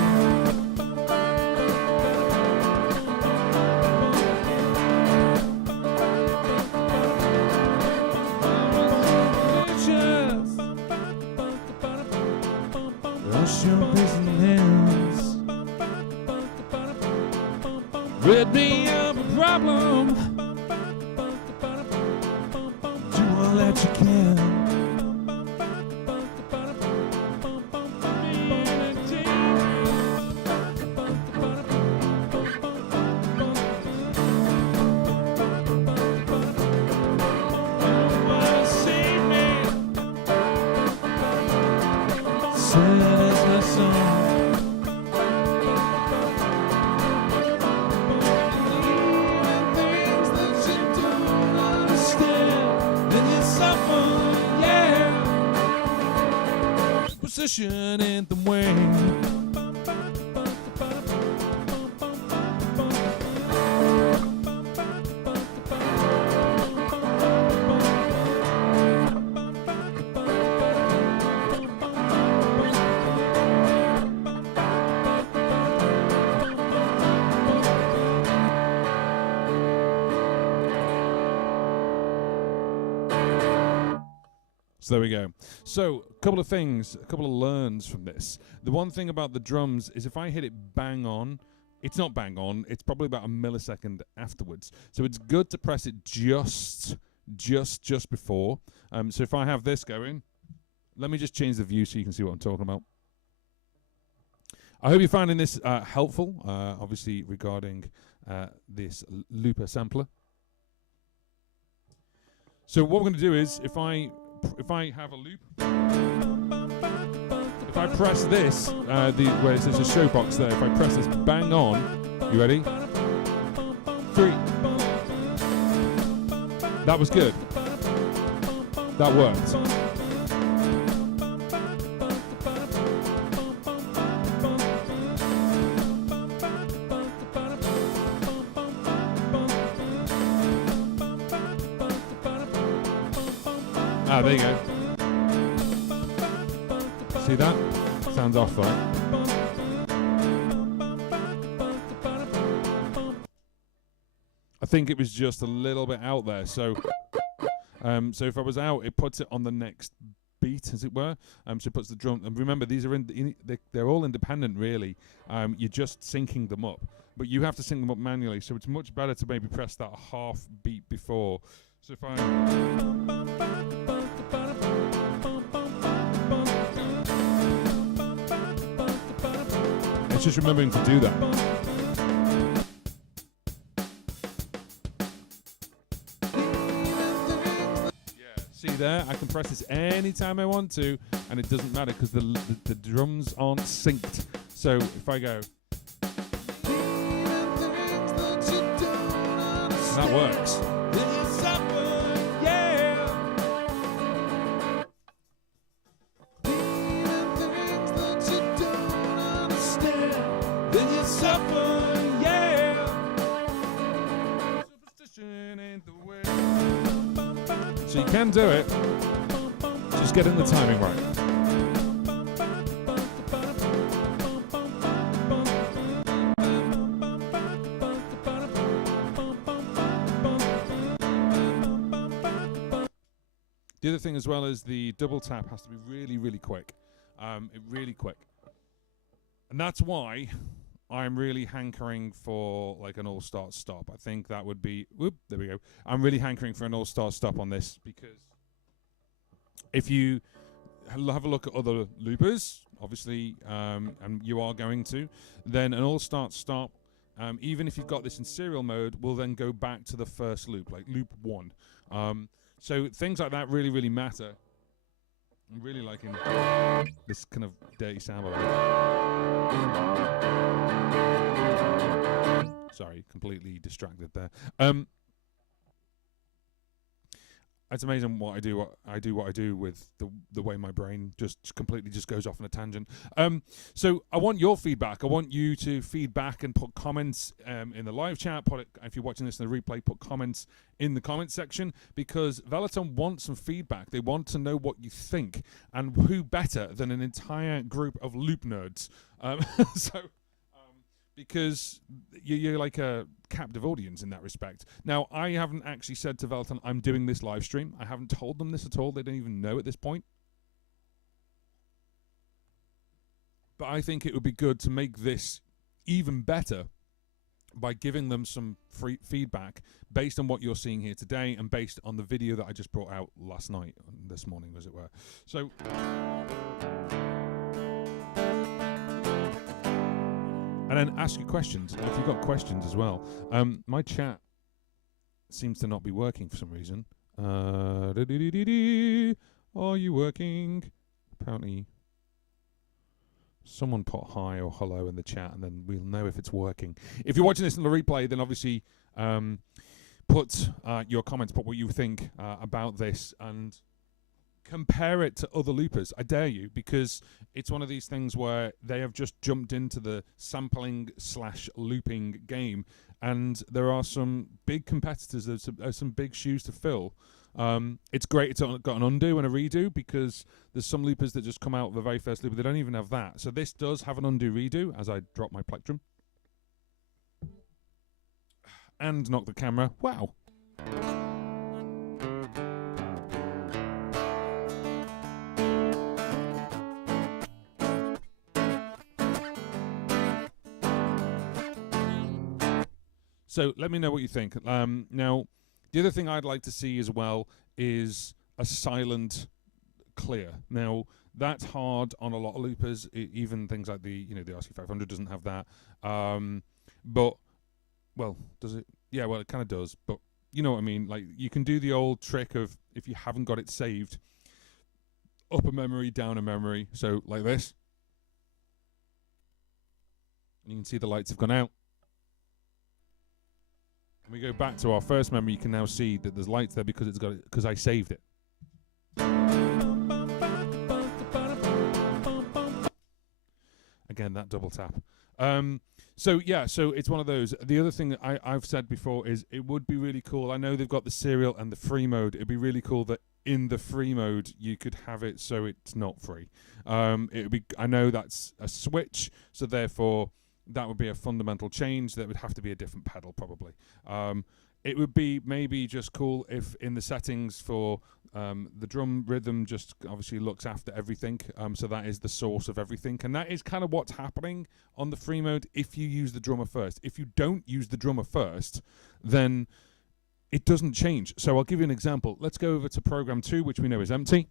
Rush your business. Rid me of a problem. Do all that you can. Position in the way. So there we go. So a couple of things, a couple of learns from this. The one thing about the drums is if I hit it bang on, it's not bang on, it's probably about a millisecond afterwards. So it's good to press it just before. So if I have this going, let me just change the view so you can see what I'm talking about. I hope you're finding this helpful, obviously regarding this looper sampler. So what we're going to do is, if I have a loop, if I press this, where it says a show box there, if I press this bang on, you ready? 3. That was good. That worked. Ah, there you go. See that? Sounds off, right? I think it was just a little bit out there. So if I was out, it puts it on the next beat, as it were. So it puts the drum. And remember, these are they're all independent, really. You're just syncing them up, but you have to sync them up manually. So it's much better to maybe press that half beat before. So if I it's just remembering to do that. See there, I can press this anytime I want to, and it doesn't matter because the drums aren't synced. So if I go, that works. So you can do it, just getting the timing right. The other thing as well is the double tap has to be really, really quick. Really quick. And that's why I'm really hankering for like an all-start stop. I think that would be, whoop, there we go. I'm really hankering for an all-start stop on this because if you have a look at other loopers, obviously, and you are going to, then an all-start stop, even if you've got this in serial mode, will then go back to the first loop, like loop 1. So things like that really, really matter. I'm really liking this kind of dirty sound. Sorry, completely distracted there. It's amazing what I do with the way my brain just completely just goes off on a tangent. So I want your feedback. I want you to feedback and put comments in the live chat. Put it, if you're watching this in the replay, put comments in the comment section, because Valeton wants some feedback. They want to know what you think, and who better than an entire group of loop nerds? Because you're like a captive audience in that respect. Now, I haven't actually said to Valeton, I'm doing this live stream. I haven't told them this at all. They don't even know at this point. But I think it would be good to make this even better by giving them some free feedback based on what you're seeing here today and based on the video that I just brought out last night, this morning, as it were. So and then ask your questions if you've got questions as well. My chat seems to not be working for some reason. Are you working? Apparently someone put hi or hello in the chat, and then we'll know if it's working. If you're watching this in the replay, then obviously put your comments, put what you think about this, and compare it to other loopers. I dare you, because it's one of these things where they have just jumped into the sampling / looping game, and there are some big competitors. There's some big shoes to fill. It's great it's got an undo and a redo, because there's some loopers that just come out with the very first loop, but they don't even have that. So this does have an undo redo, as I drop my plectrum and knock the camera. Wow. So let me know what you think. Now, the other thing I'd like to see as well is a silent clear. Now, that's hard on a lot of loopers. Even things like the RC500 doesn't have that. But, well, does it? Yeah, well, it kind of does. But you know what I mean? Like, you can do the old trick of, if you haven't got it saved, up a memory, down a memory. So like this. And you can see the lights have gone out. We go back to our first memory. You can now see that there's lights there because I saved it. Again, that double tap. So yeah, so it's one of those. The other thing that I've said before is it would be really cool. I know they've got the serial and the free mode. It'd be really cool that in the free mode you could have it so it's not free. It'd be. I know that's a switch, so therefore that would be a fundamental change. That would have to be a different pedal, probably. It would be maybe just cool if in the settings for the drum rhythm just obviously looks after everything. So that is the source of everything. And that is kind of what's happening on the free mode if you use the drummer first. If you don't use the drummer first, then it doesn't change. So I'll give you an example. Let's go over to program 2, which we know is empty.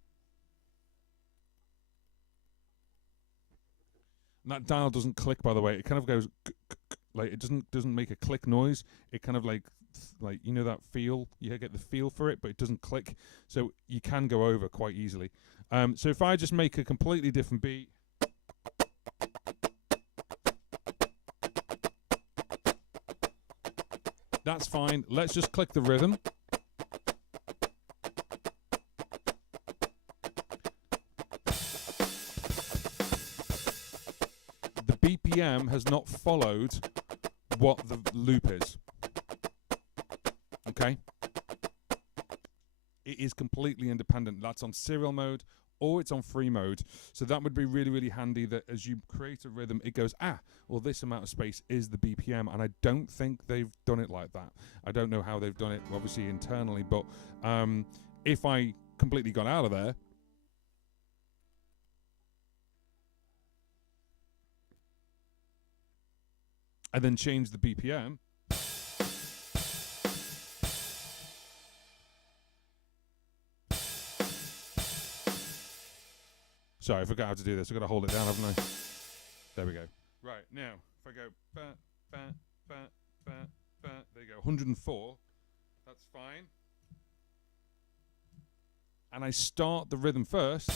And that dial doesn't click, by the way. It kind of goes like it doesn't make a click noise. It kind of like you know that feel. You get the feel for it, but it doesn't click. So you can go over quite easily. So if I just make a completely different beat. That's fine. Let's just click the rhythm. The BPM has not followed what the loop is. Okay? It is completely independent. That's on serial mode or it's on free mode. So that would be really, really handy that as you create a rhythm, it goes, well, this amount of space is the BPM. And I don't think they've done it like that. I don't know how they've done it, obviously, internally. But if I completely got out of there, and then change the BPM, sorry, I forgot how to do this. I've got to hold it down, haven't I? There we go. Right, now, if I go, ba, ba, ba, ba, ba, there you go, 104, that's fine. And I start the rhythm first.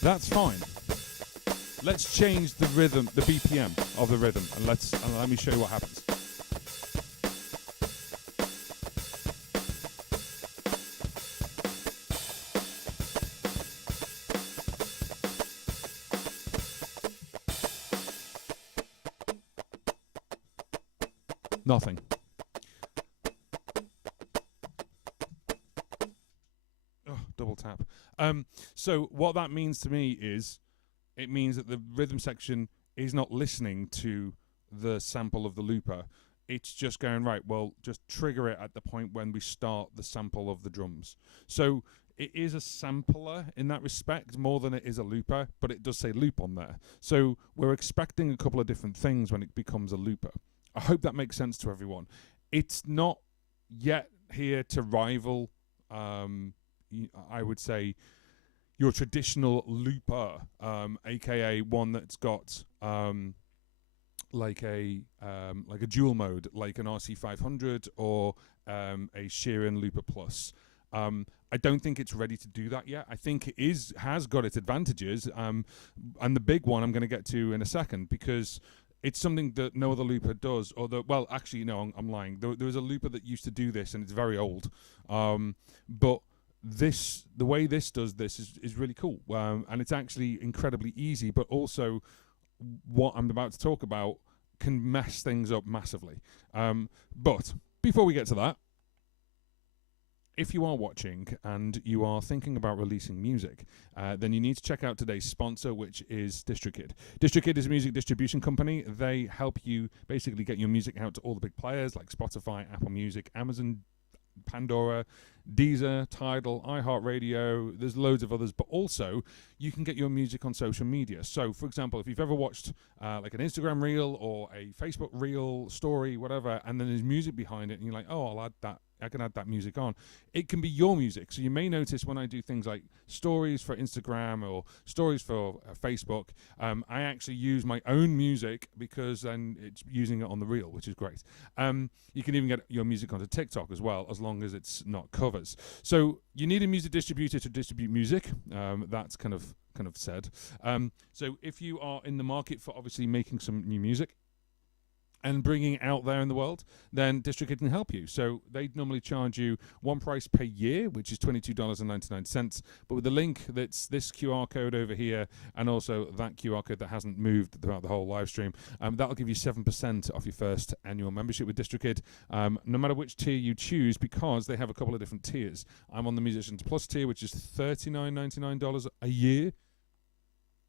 That's fine. Let's change the rhythm, the BPM of the rhythm, and let me show you what happens. Nothing. Oh, double tap. So what that means to me is, it means that the rhythm section is not listening to the sample of the looper. It's just going, right, well, just trigger it at the point when we start the sample of the drums. So it is a sampler in that respect more than it is a looper, but it does say loop on there. So we're expecting a couple of different things when it becomes a looper. I hope that makes sense to everyone. It's not yet here to rival, I would say, your traditional looper, aka one that's got like a dual mode, like an RC500 or a Sheeran Looper Plus. I don't think it's ready to do that yet. I think it has got its advantages, and the big one I'm going to get to in a second, because it's something that no other looper does. Well, actually, no, I'm lying. There was a looper that used to do this, and it's very old. But the way this does this is really cool, and it's actually incredibly easy, but also what I'm about to talk about can mess things up massively. But before we get to that, if you are watching and you are thinking about releasing music, then you need to check out today's sponsor, which is DistroKid. DistroKid is a music distribution company. They help you basically get your music out to all the big players like Spotify, Apple Music, Amazon, Pandora, Deezer, Tidal, iHeartRadio. There's loads of others, but also you can get your music on social media. So, for example, if you've ever watched like an Instagram reel or a Facebook reel, story, whatever, and then there's music behind it, and you're like, oh, I'll add that. I can add that music on. It can be your music. So you may notice when I do things like stories for Instagram or stories for Facebook, I actually use my own music because then it's using it on the reel, which is great. You can even get your music onto TikTok as well, as long as it's not covers. So you need a music distributor to distribute music. That's kind of said. So if you are in the market for obviously making some new music, and bringing it out there in the world, then DistroKid can help you. So they normally charge you one price per year, which is $22.99. But with the link that's this QR code over here, and also that QR code that hasn't moved throughout the whole live stream, that'll give you 7% off your first annual membership with DistroKid, no matter which tier you choose, because they have a couple of different tiers. I'm on the Musicians Plus tier, which is $39.99 a year.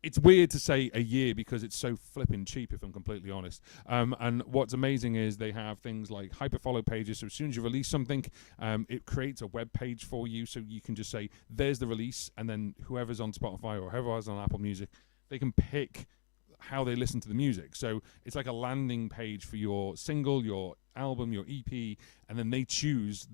It's weird to say a year because it's so flipping cheap, if I'm completely honest. And what's amazing is they have things like hyperfollow pages. So as soon as you release something, it creates a web page for you. So you can just say, there's the release. And then whoever's on Spotify or whoever's on Apple Music, they can pick how they listen to the music. So it's like a landing page for your single, your album, your EP, and then they choose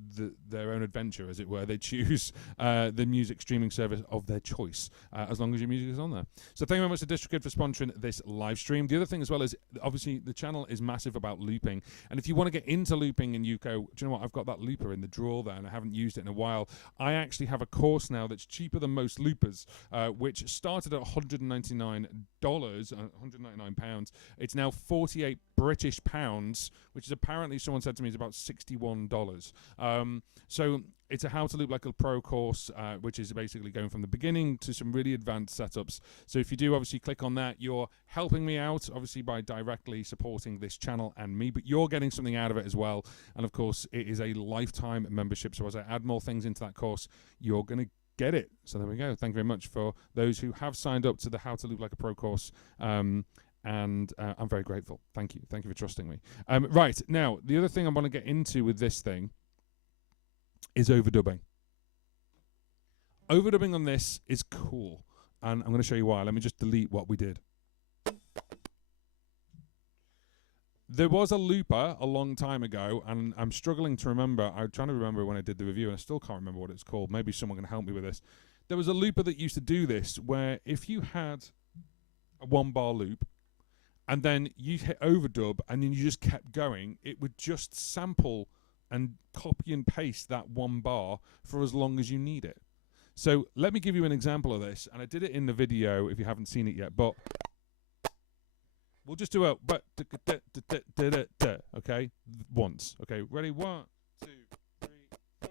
their own adventure, as it were. They choose the music streaming service of their choice, as long as your music is on there. So thank you very much to DistroKid for sponsoring this live stream. The other thing as well is, obviously, the channel is massive about looping. And if you want to get into looping and you go, do you know what, I've got that looper in the drawer there and I haven't used it in a while, I actually have a course now that's cheaper than most loopers, which started at $199, £199. It's now 48 British pounds, which is apparently, someone said to me, is about $61. So it's a how to loop like a pro course, which is basically going from the beginning to some really advanced setups. So if you do obviously click on that, you're helping me out, obviously, by directly supporting this channel and me, but you're getting something out of it as well. And of course, it is a lifetime membership. So as I add more things into that course, you're going to get it. So there we go. Thank you very much for those who have signed up to the How to Loop Like a Pro course. And I'm very grateful. Thank you. Thank you for trusting me. Right, now, the other thing I want to get into with this thing is overdubbing. Overdubbing on this is cool, and I'm going to show you why. Let me just delete what we did. There was a looper a long time ago, and I'm struggling to remember. I'm trying to remember when I did the review, and I still can't remember what it's called. Maybe someone can help me with this. There was a looper that used to do this, where if you had a 1-bar loop, and then you hit overdub, and then you just kept going, it would just sample and copy and paste that 1 bar for as long as you need it. So let me give you an example of this, and I did it in the video if you haven't seen it yet, but we'll just do a okay, once. Okay, ready? 1, 2, 3, 4.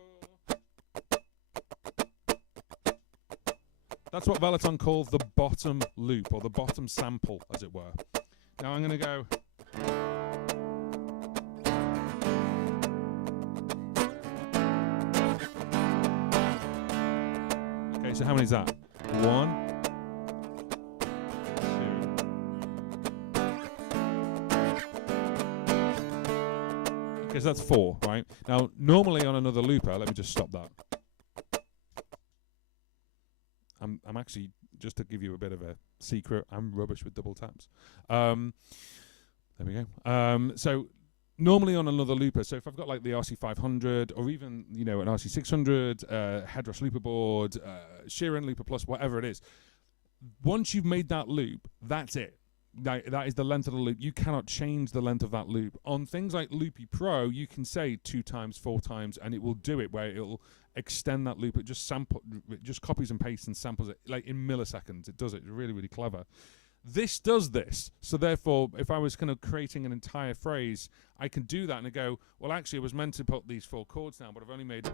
That's what Valeton calls the bottom loop, or the bottom sample, as it were. Now I'm going to go. Okay, so how many is that? 1, 2. Okay, so that's 4, right? Now, normally on another looper, let me just stop that. I'm actually, just to give you a bit of a secret, I'm rubbish with double taps. There we go. So normally on another looper, so if I've got like the RC500 or even, you know, an RC600, Headrush looper board, Sheeran Looper Plus, whatever it is, once you've made that loop, that's it. That is the length of the loop. You cannot change the length of that loop. On things like Loopy Pro, you can say 2 times, 4 times, and it will do it, where it'll extend that loop. It just copies and pastes and samples it like in milliseconds. It does it. It's really, really clever. This does this. So therefore, if I was kind of creating an entire phrase, I can do that and I go, well, actually, I was meant to put these 4 chords down, but I've only made...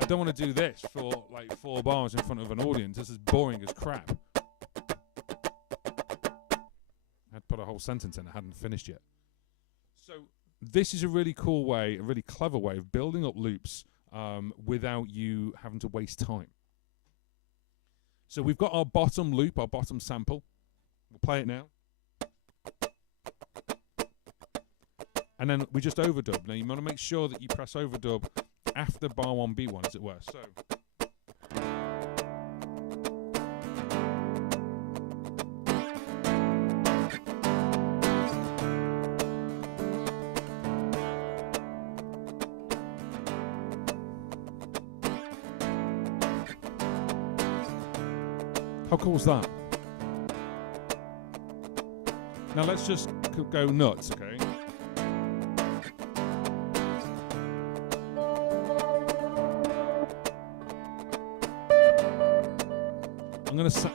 I don't want to do this for like 4 bars in front of an audience. This is boring as crap. I'd put a whole sentence in. I hadn't finished yet. So this is a really cool way, a really clever way of building up loops without you having to waste time. So we've got our bottom loop, our bottom sample. We'll play it now. And then we just overdub. Now you want to make sure that you press overdub after bar 1, B1, as it were. So. How cool is that? Now let's just go nuts, okay?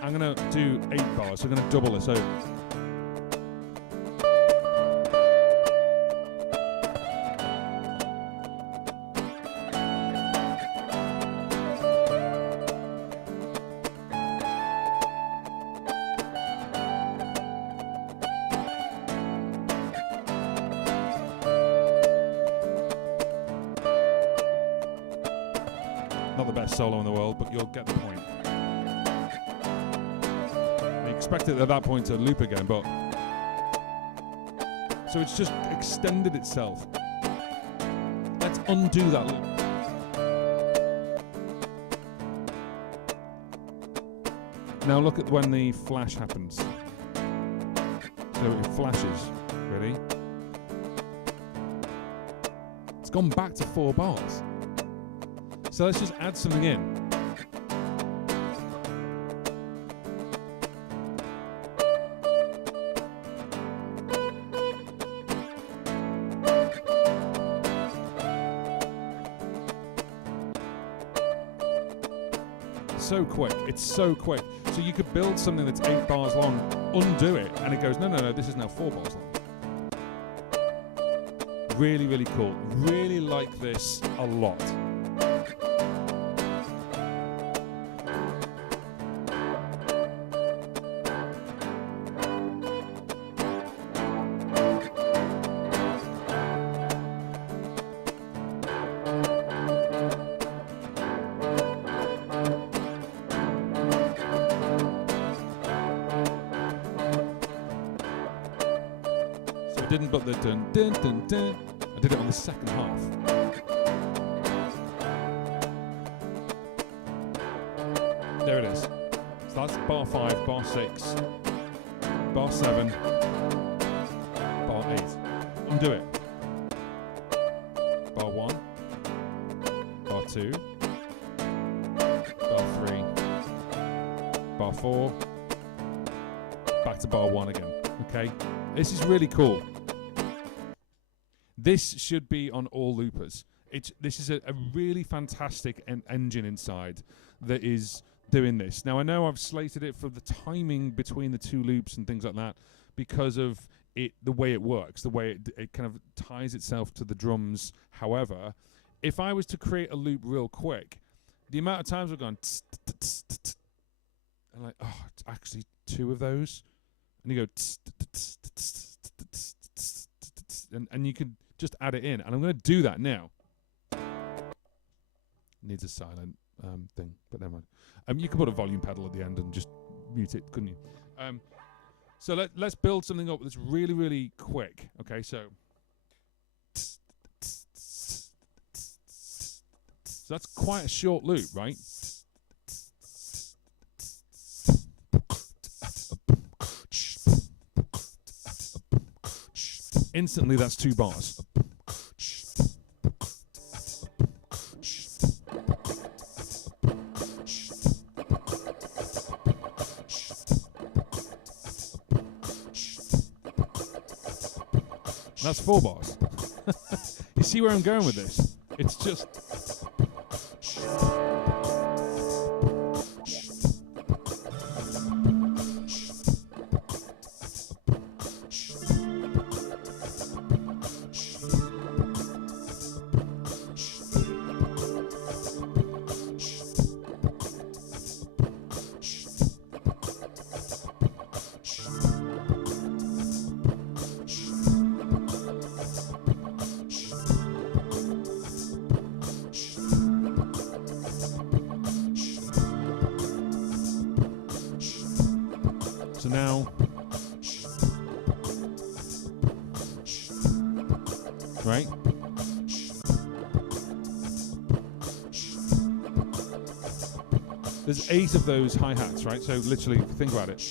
I'm gonna do 8 bars. So I'm gonna double this over. Not the best solo in the world, but you'll get the point. I expect it at that point to loop again, but... So it's just extended itself. Let's undo that loop. Now look at when the flash happens. So it flashes. Ready? It's gone back to 4 bars. So let's just add something in. So quick. It's so quick. So you could build something that's 8 bars long, undo it, and it goes, no, this is now 4 bars long. Really, really cool. Really like this a lot. Didn't but the dun dun dun dun. I did it on the second half. There it is. So that's bar 5, bar 6, bar 7, bar 8. Undo it. Bar 1, bar 2, bar 3, bar 4, back to bar 1 again. Okay? This is really cool. This should be on all loopers. This is a really fantastic engine inside that is doing this. Now, I know I've slated it for the timing between the 2 loops and things like that because of the way it works, the way it kind of ties itself to the drums. However, if I was to create a loop real quick, the amount of times I've gone and like, oh, it's actually 2 of those. And you go and you can just add it in, and I'm going to do that now. Needs a silent thing, but never mind. You could put a volume pedal at the end and just mute it, couldn't you? So let's build something up that's really, really quick. Okay, so that's quite a short loop, right? Instantly, that's 2 bars. That's 4 bars. You see where I'm going with this? It's just... So now, right? There's 8 of those hi-hats, right? So literally, if you think about it.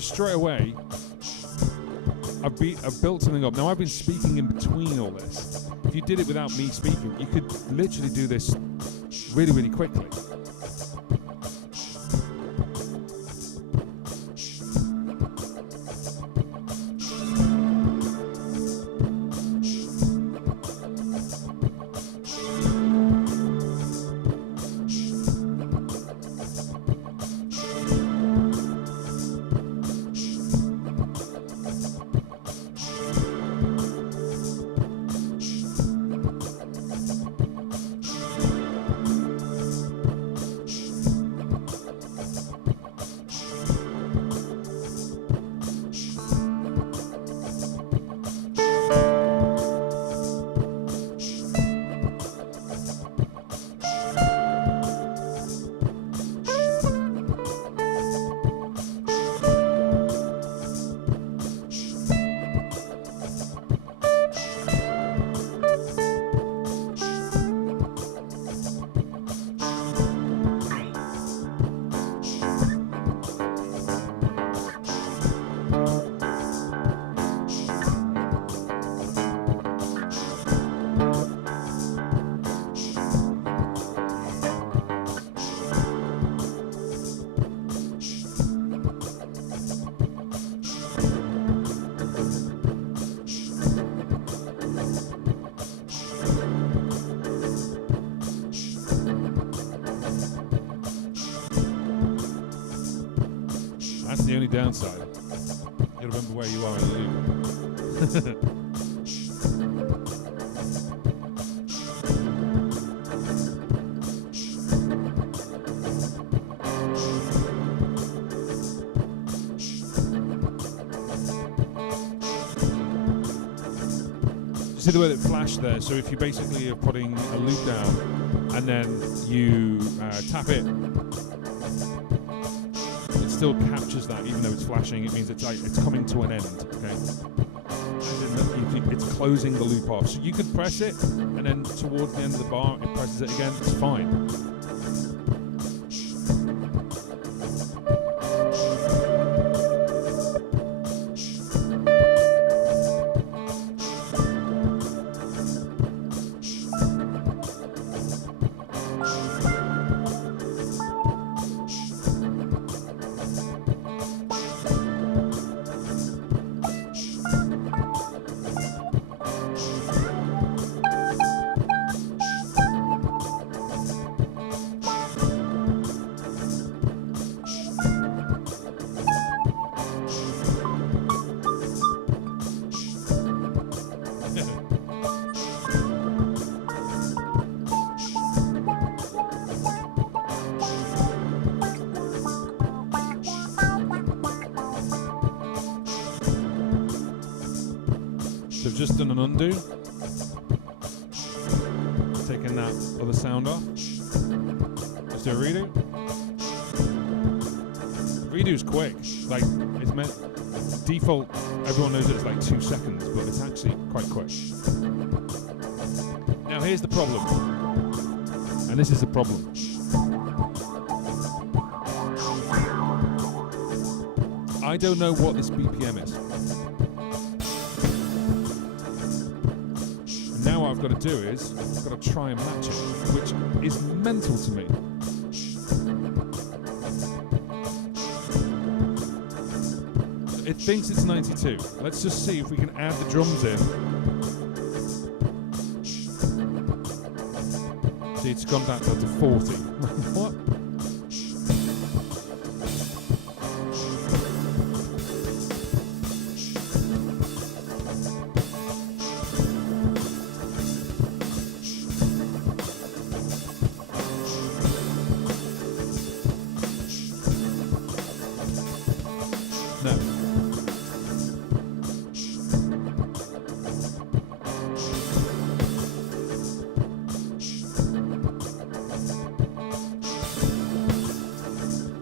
Straight away, I've built something up. Now, I've been speaking in between all this. If you did it without me speaking, you could literally do this really, really quickly. the only downside. You gotta remember where you are in the loop. See the way that flashed there? So if you basically are putting a loop down and then you tap it, it still captures that even though it's flashing. It means it's coming to an end, okay? As in that it's closing the loop off. So you could press it and then towards the end of the bar it presses it again, it's fine. So I've just done an undo, taking that other sound off. Let's do a redo. Redo's quick, like it's meant, default, everyone knows it's like 2 seconds, but it's actually quite quick. Now here's the problem, and this is the problem. I don't know what this BPM is. Now what I've got to do is, I've got to try and match it, which is mental to me. It thinks it's 92. Let's just see if we can add the drums in. See, it's gone down to 40. What?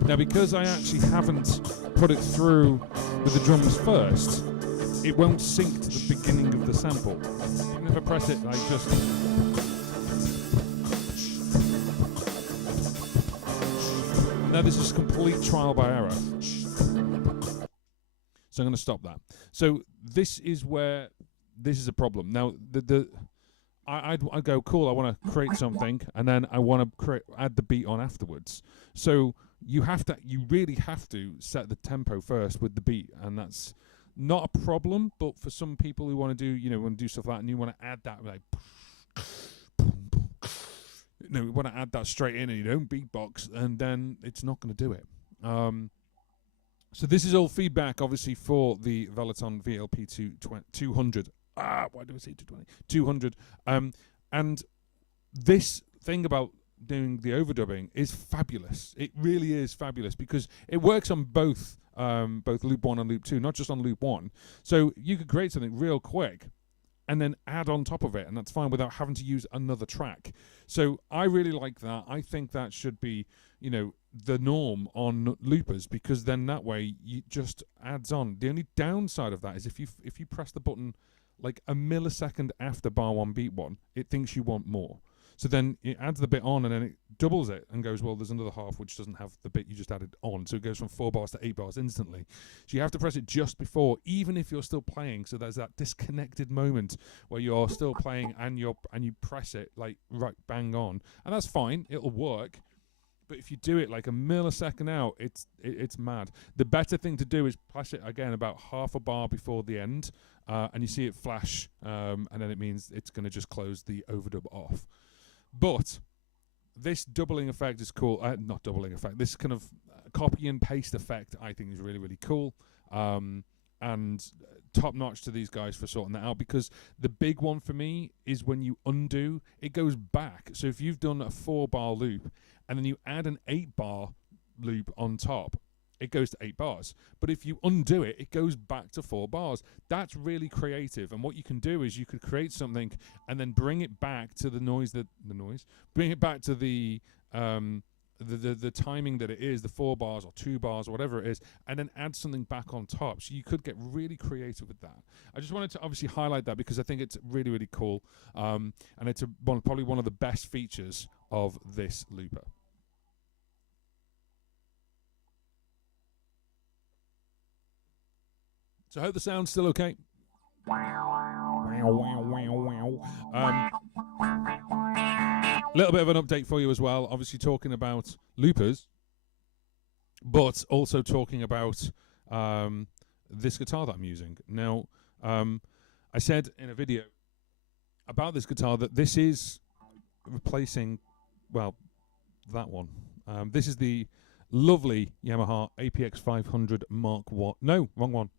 Now, because I actually haven't put it through with the drums first, it won't sync to the beginning of the sample. Even if I press it like just... Now this is complete trial by error. So I'm going to stop that. So this is where this is a problem. Now, I'd go, cool, I want to create something, and then I want to add the beat on afterwards. So you really have to set the tempo first with the beat, and that's not a problem. But for some people who want to do, want to do stuff like that, and you want to add that, like, you want to add that straight in, and you don't beatbox, and then it's not going to do it. So this is all feedback, obviously, for the Valeton VLP-200. Why do I say 220? 200. And this thing about doing the overdubbing is fabulous. It really is fabulous because it works on both loop 1 and loop 2, not just on loop 1. So you could create something real quick and then add on top of it, and that's fine without having to use another track. So I really like that. I think that should be, the norm on loopers, because then that way you just adds on. The only downside of that is if you press the button like a millisecond after bar 1, beat 1, it thinks you want more. So then it adds the bit on, and then it doubles it and goes, well, there's another half which doesn't have the bit you just added on. So it goes from 4 bars to 8 bars instantly. So you have to press it just before, even if you're still playing. So there's that disconnected moment where you're still playing and you press it like right bang on, and that's fine. It'll work. But if you do it like a millisecond out, it's mad. The better thing to do is press it again about half a bar before the end, and you see it flash, and then it means it's going to just close the overdub off. But this doubling effect is cool. Not doubling effect. This kind of copy and paste effect, I think, is really, really cool. And top notch to these guys for sorting that out, because the big one for me is when you undo, it goes back. So if you've done a 4-bar loop and then you add an 8-bar loop on top, it goes to 8 bars. But if you undo it, it goes back to 4 bars. That's really creative. And what you can do is you could create something and then bring it back to bring it back to the timing that it is, the 4 bars or 2 bars or whatever it is, and then add something back on top. So you could get really creative with that. I just wanted to obviously highlight that because I think it's really, really cool. And it's probably one of the best features of this looper. So I hope the sound's still okay. Little bit of an update for you as well. Obviously talking about loopers, but also talking about this guitar that I'm using. Now, I said in a video about this guitar that this is replacing, well, that one. This is the lovely Yamaha APX 500 Mark 1. No, wrong one.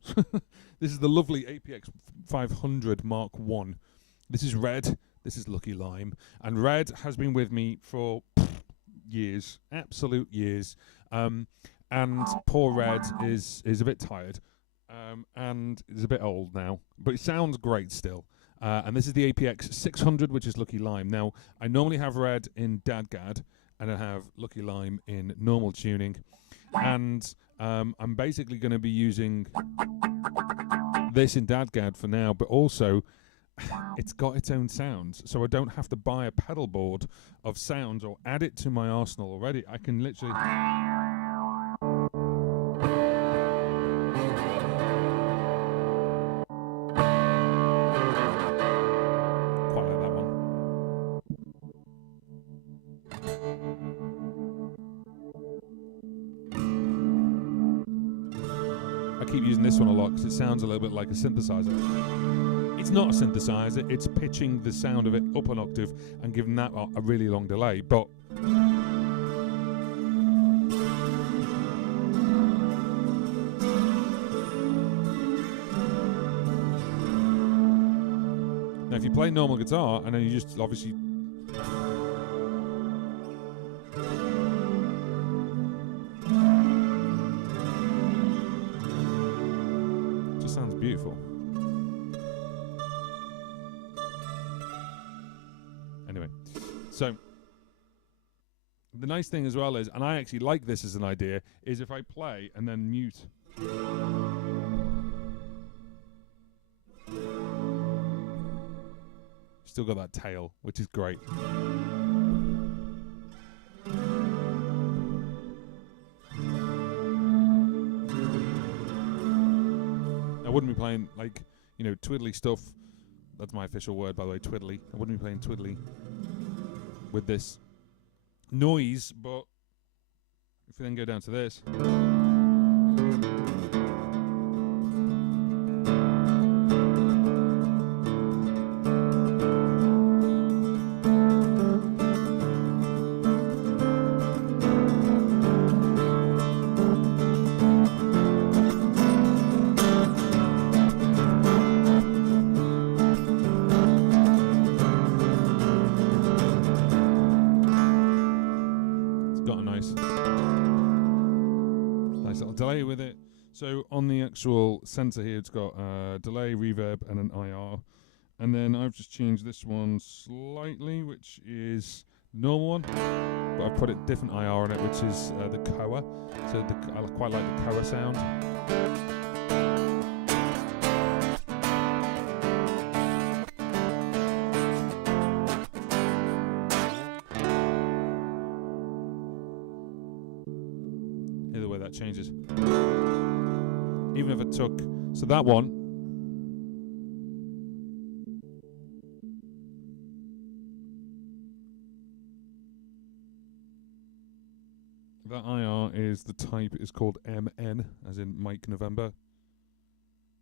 This is the lovely APX 500 Mark 1. This is red. This is Lucky Lime. And red has been with me for years, absolute years. And poor red is a bit tired. And is a bit old now, but it sounds great still. And this is the APX 600, which is Lucky Lime. Now, I normally have red in Dadgad, and I have Lucky Lime in normal tuning. And I'm basically going to be using this in Dadgad for now, but also it's got its own sounds, so I don't have to buy a pedal board of sounds or add it to my arsenal already. I can literally... keep using this one a lot because it sounds a little bit like a synthesizer. It's not a synthesizer, it's pitching the sound of it up an octave and giving that a really long delay, but now if you play normal guitar and then you just obviously sounds beautiful. Anyway, so the nice thing as well is, and I actually like this as an idea, is if I play and then mute. Still got that tail, which is great. I wouldn't be playing, like, you know, twiddly stuff. That's my official word, by the way, twiddly. I wouldn't be playing twiddly with this noise, but if we then go down to this. Nice little delay with it. So on the actual sensor here, it's got delay, reverb, and an IR. And then I've just changed this one slightly, which is the normal one, but I've put a different IR on it, which is the Koa. So I quite like the Koa sound. Hear the way that changes. Even if it took, so that one, that IR is the type is called MN, as in Mike November.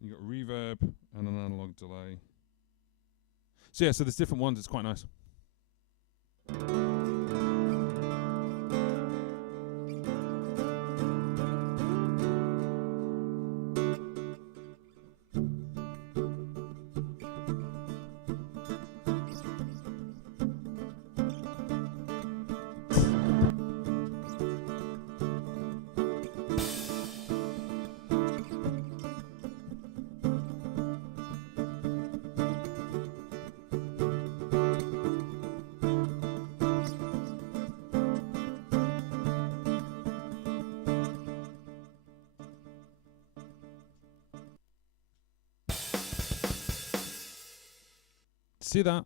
You got reverb and an analog delay. So yeah, so there's different ones. It's quite nice. See that?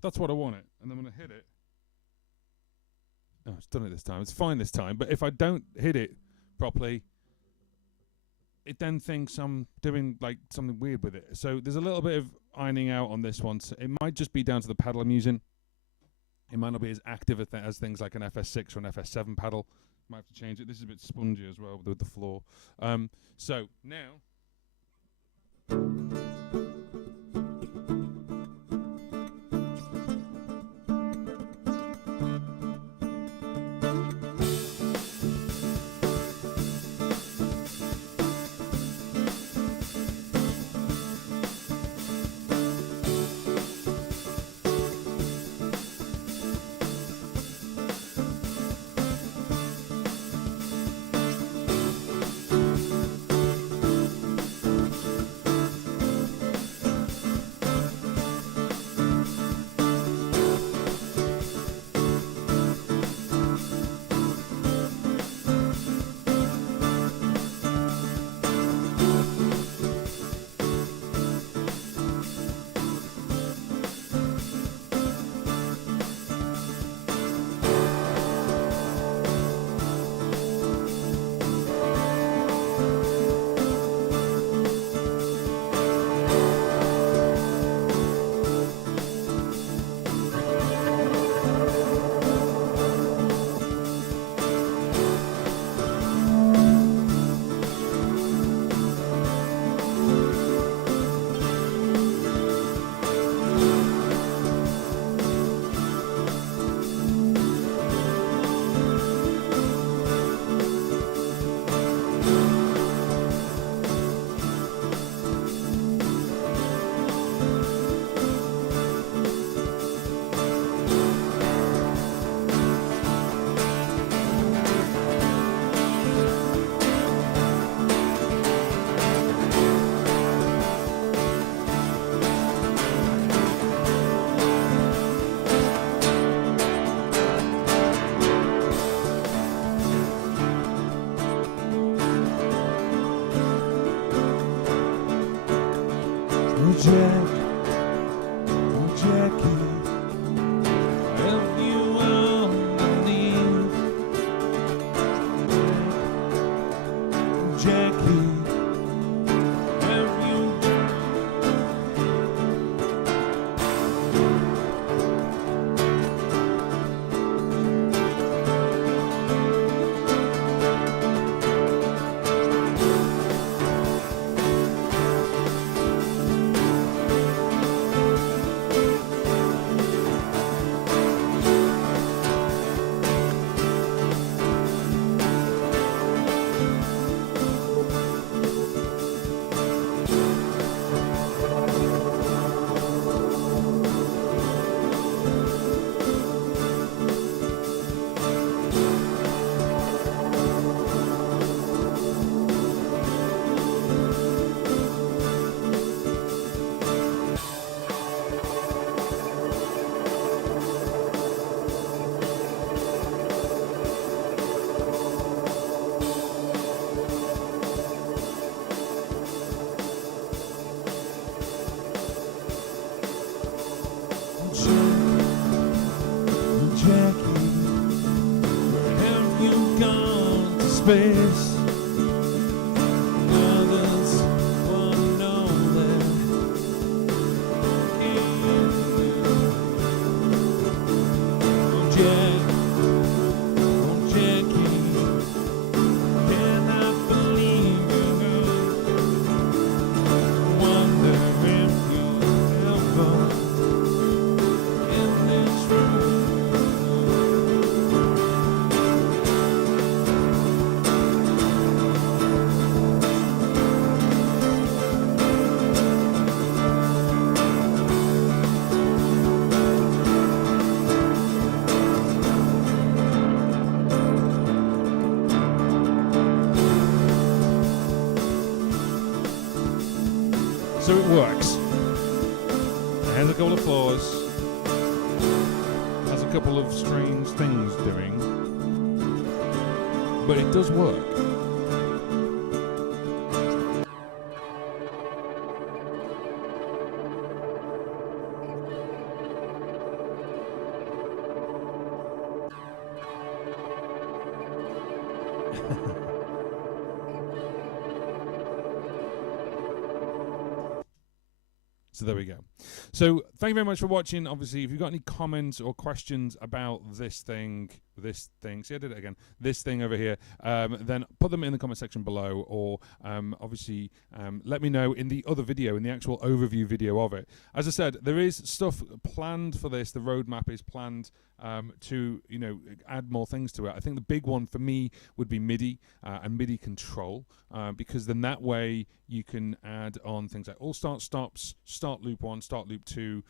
That's what I want it. And I'm going to hit it. Oh, it's done it this time. It's fine this time. But if I don't hit it properly, it then thinks I'm doing like something weird with it. So there's a little bit of ironing out on this one. So it might just be down to the pedal I'm using. It might not be as active as things like an FS6 or an FS7 pedal. Might have to change it. This is a bit spongy as well with the floor. So now. Space. Others wanna know that. Oh Jack, oh Jackie, cannot believe you. Wonder if you'll ever in this room. So it works. It has a couple of flaws. Has a couple of strange things doing. But it does work. So there we go. So thank you very much for watching. Obviously, if you've got any comments or questions about this thing, see, I did it again, this thing over here, then put them in the comment section below, or obviously let me know in the other video, in the actual overview video of it. As I said, there is stuff planned for this. The roadmap is planned to, you know, add more things to it. I think the big one for me would be MIDI and MIDI control, because then that way you can add on things like all start stops, start loop 1, start loop 2.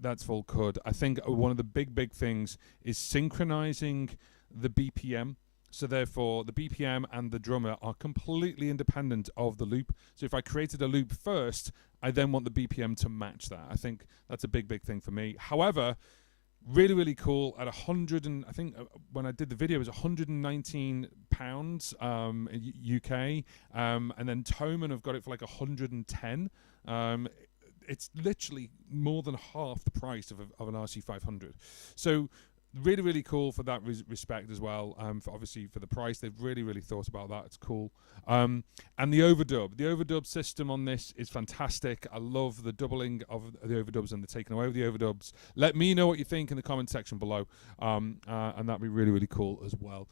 That's full CUD. I think one of the big things is synchronizing the BPM. So therefore, the BPM and the drummer are completely independent of the loop. So if I created a loop first, I then want the BPM to match that. I think that's a big thing for me. However, really cool at 100, and I think when I did the video it was 119 pounds UK, and then Thomann have got it for like 110. It's literally more than half the price of an RC500. So really cool for that respect as well. For obviously for the price, they've really thought about that. It's cool. And the overdub system on this is fantastic. I love the doubling of the overdubs and the taking away of the overdubs. Let me know what you think in the comment section below, and that'd be really cool as well.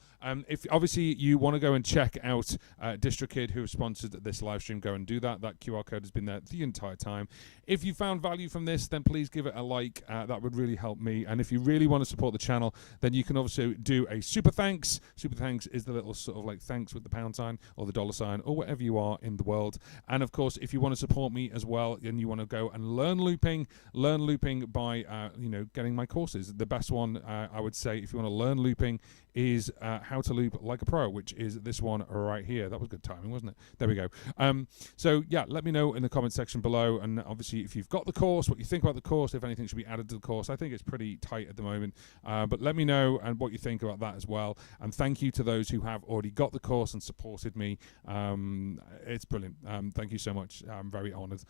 If obviously you want to go and check out DistroKid, who have sponsored this live stream, go and do that. That QR code has been there the entire time. If you found value from this, then please give it a like. That would really help me. And if you really want to support the channel, then you can also do a super thanks. Super thanks is the little sort of like thanks with the pound sign or the dollar sign or whatever you are in the world. And of course, if you want to support me as well and you want to go and learn looping by you know, getting my courses. The best one I would say if you want to learn looping is How to Loop Like a Pro, which is this one right here. That was good timing, wasn't it? There we go. So yeah, let me know in the comment section below, and obviously if you've got the course, what you think about the course, if anything should be added to the course. I think it's pretty tight at the moment, but let me know and what you think about that as well. And thank you to those who have already got the course and supported me. It's brilliant. Thank you so much. I'm very honored.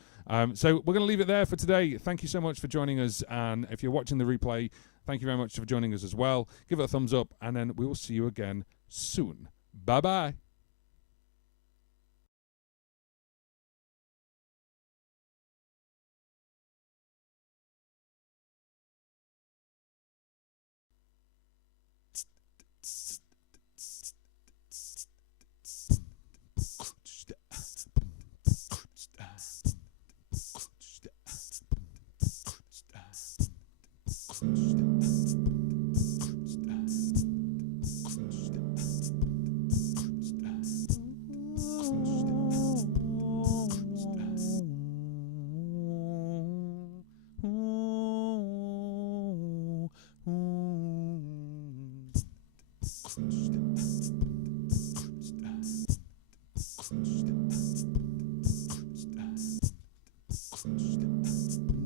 So we're going to leave it there for today. Thank you so much for joining us, and if you're watching the replay, thank you very much for joining us as well. Give it a thumbs up, and then we will see you again soon. Bye-bye.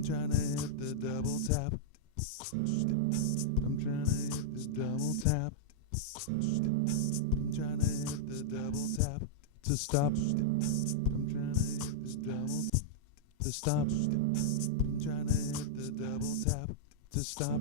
Trying to hit the double tap. I'm trying to hit this double tap. I'm trying to hit the double tap to stop. I'm trying to hit this double to stop. I'm trying to hit the double tap to stop.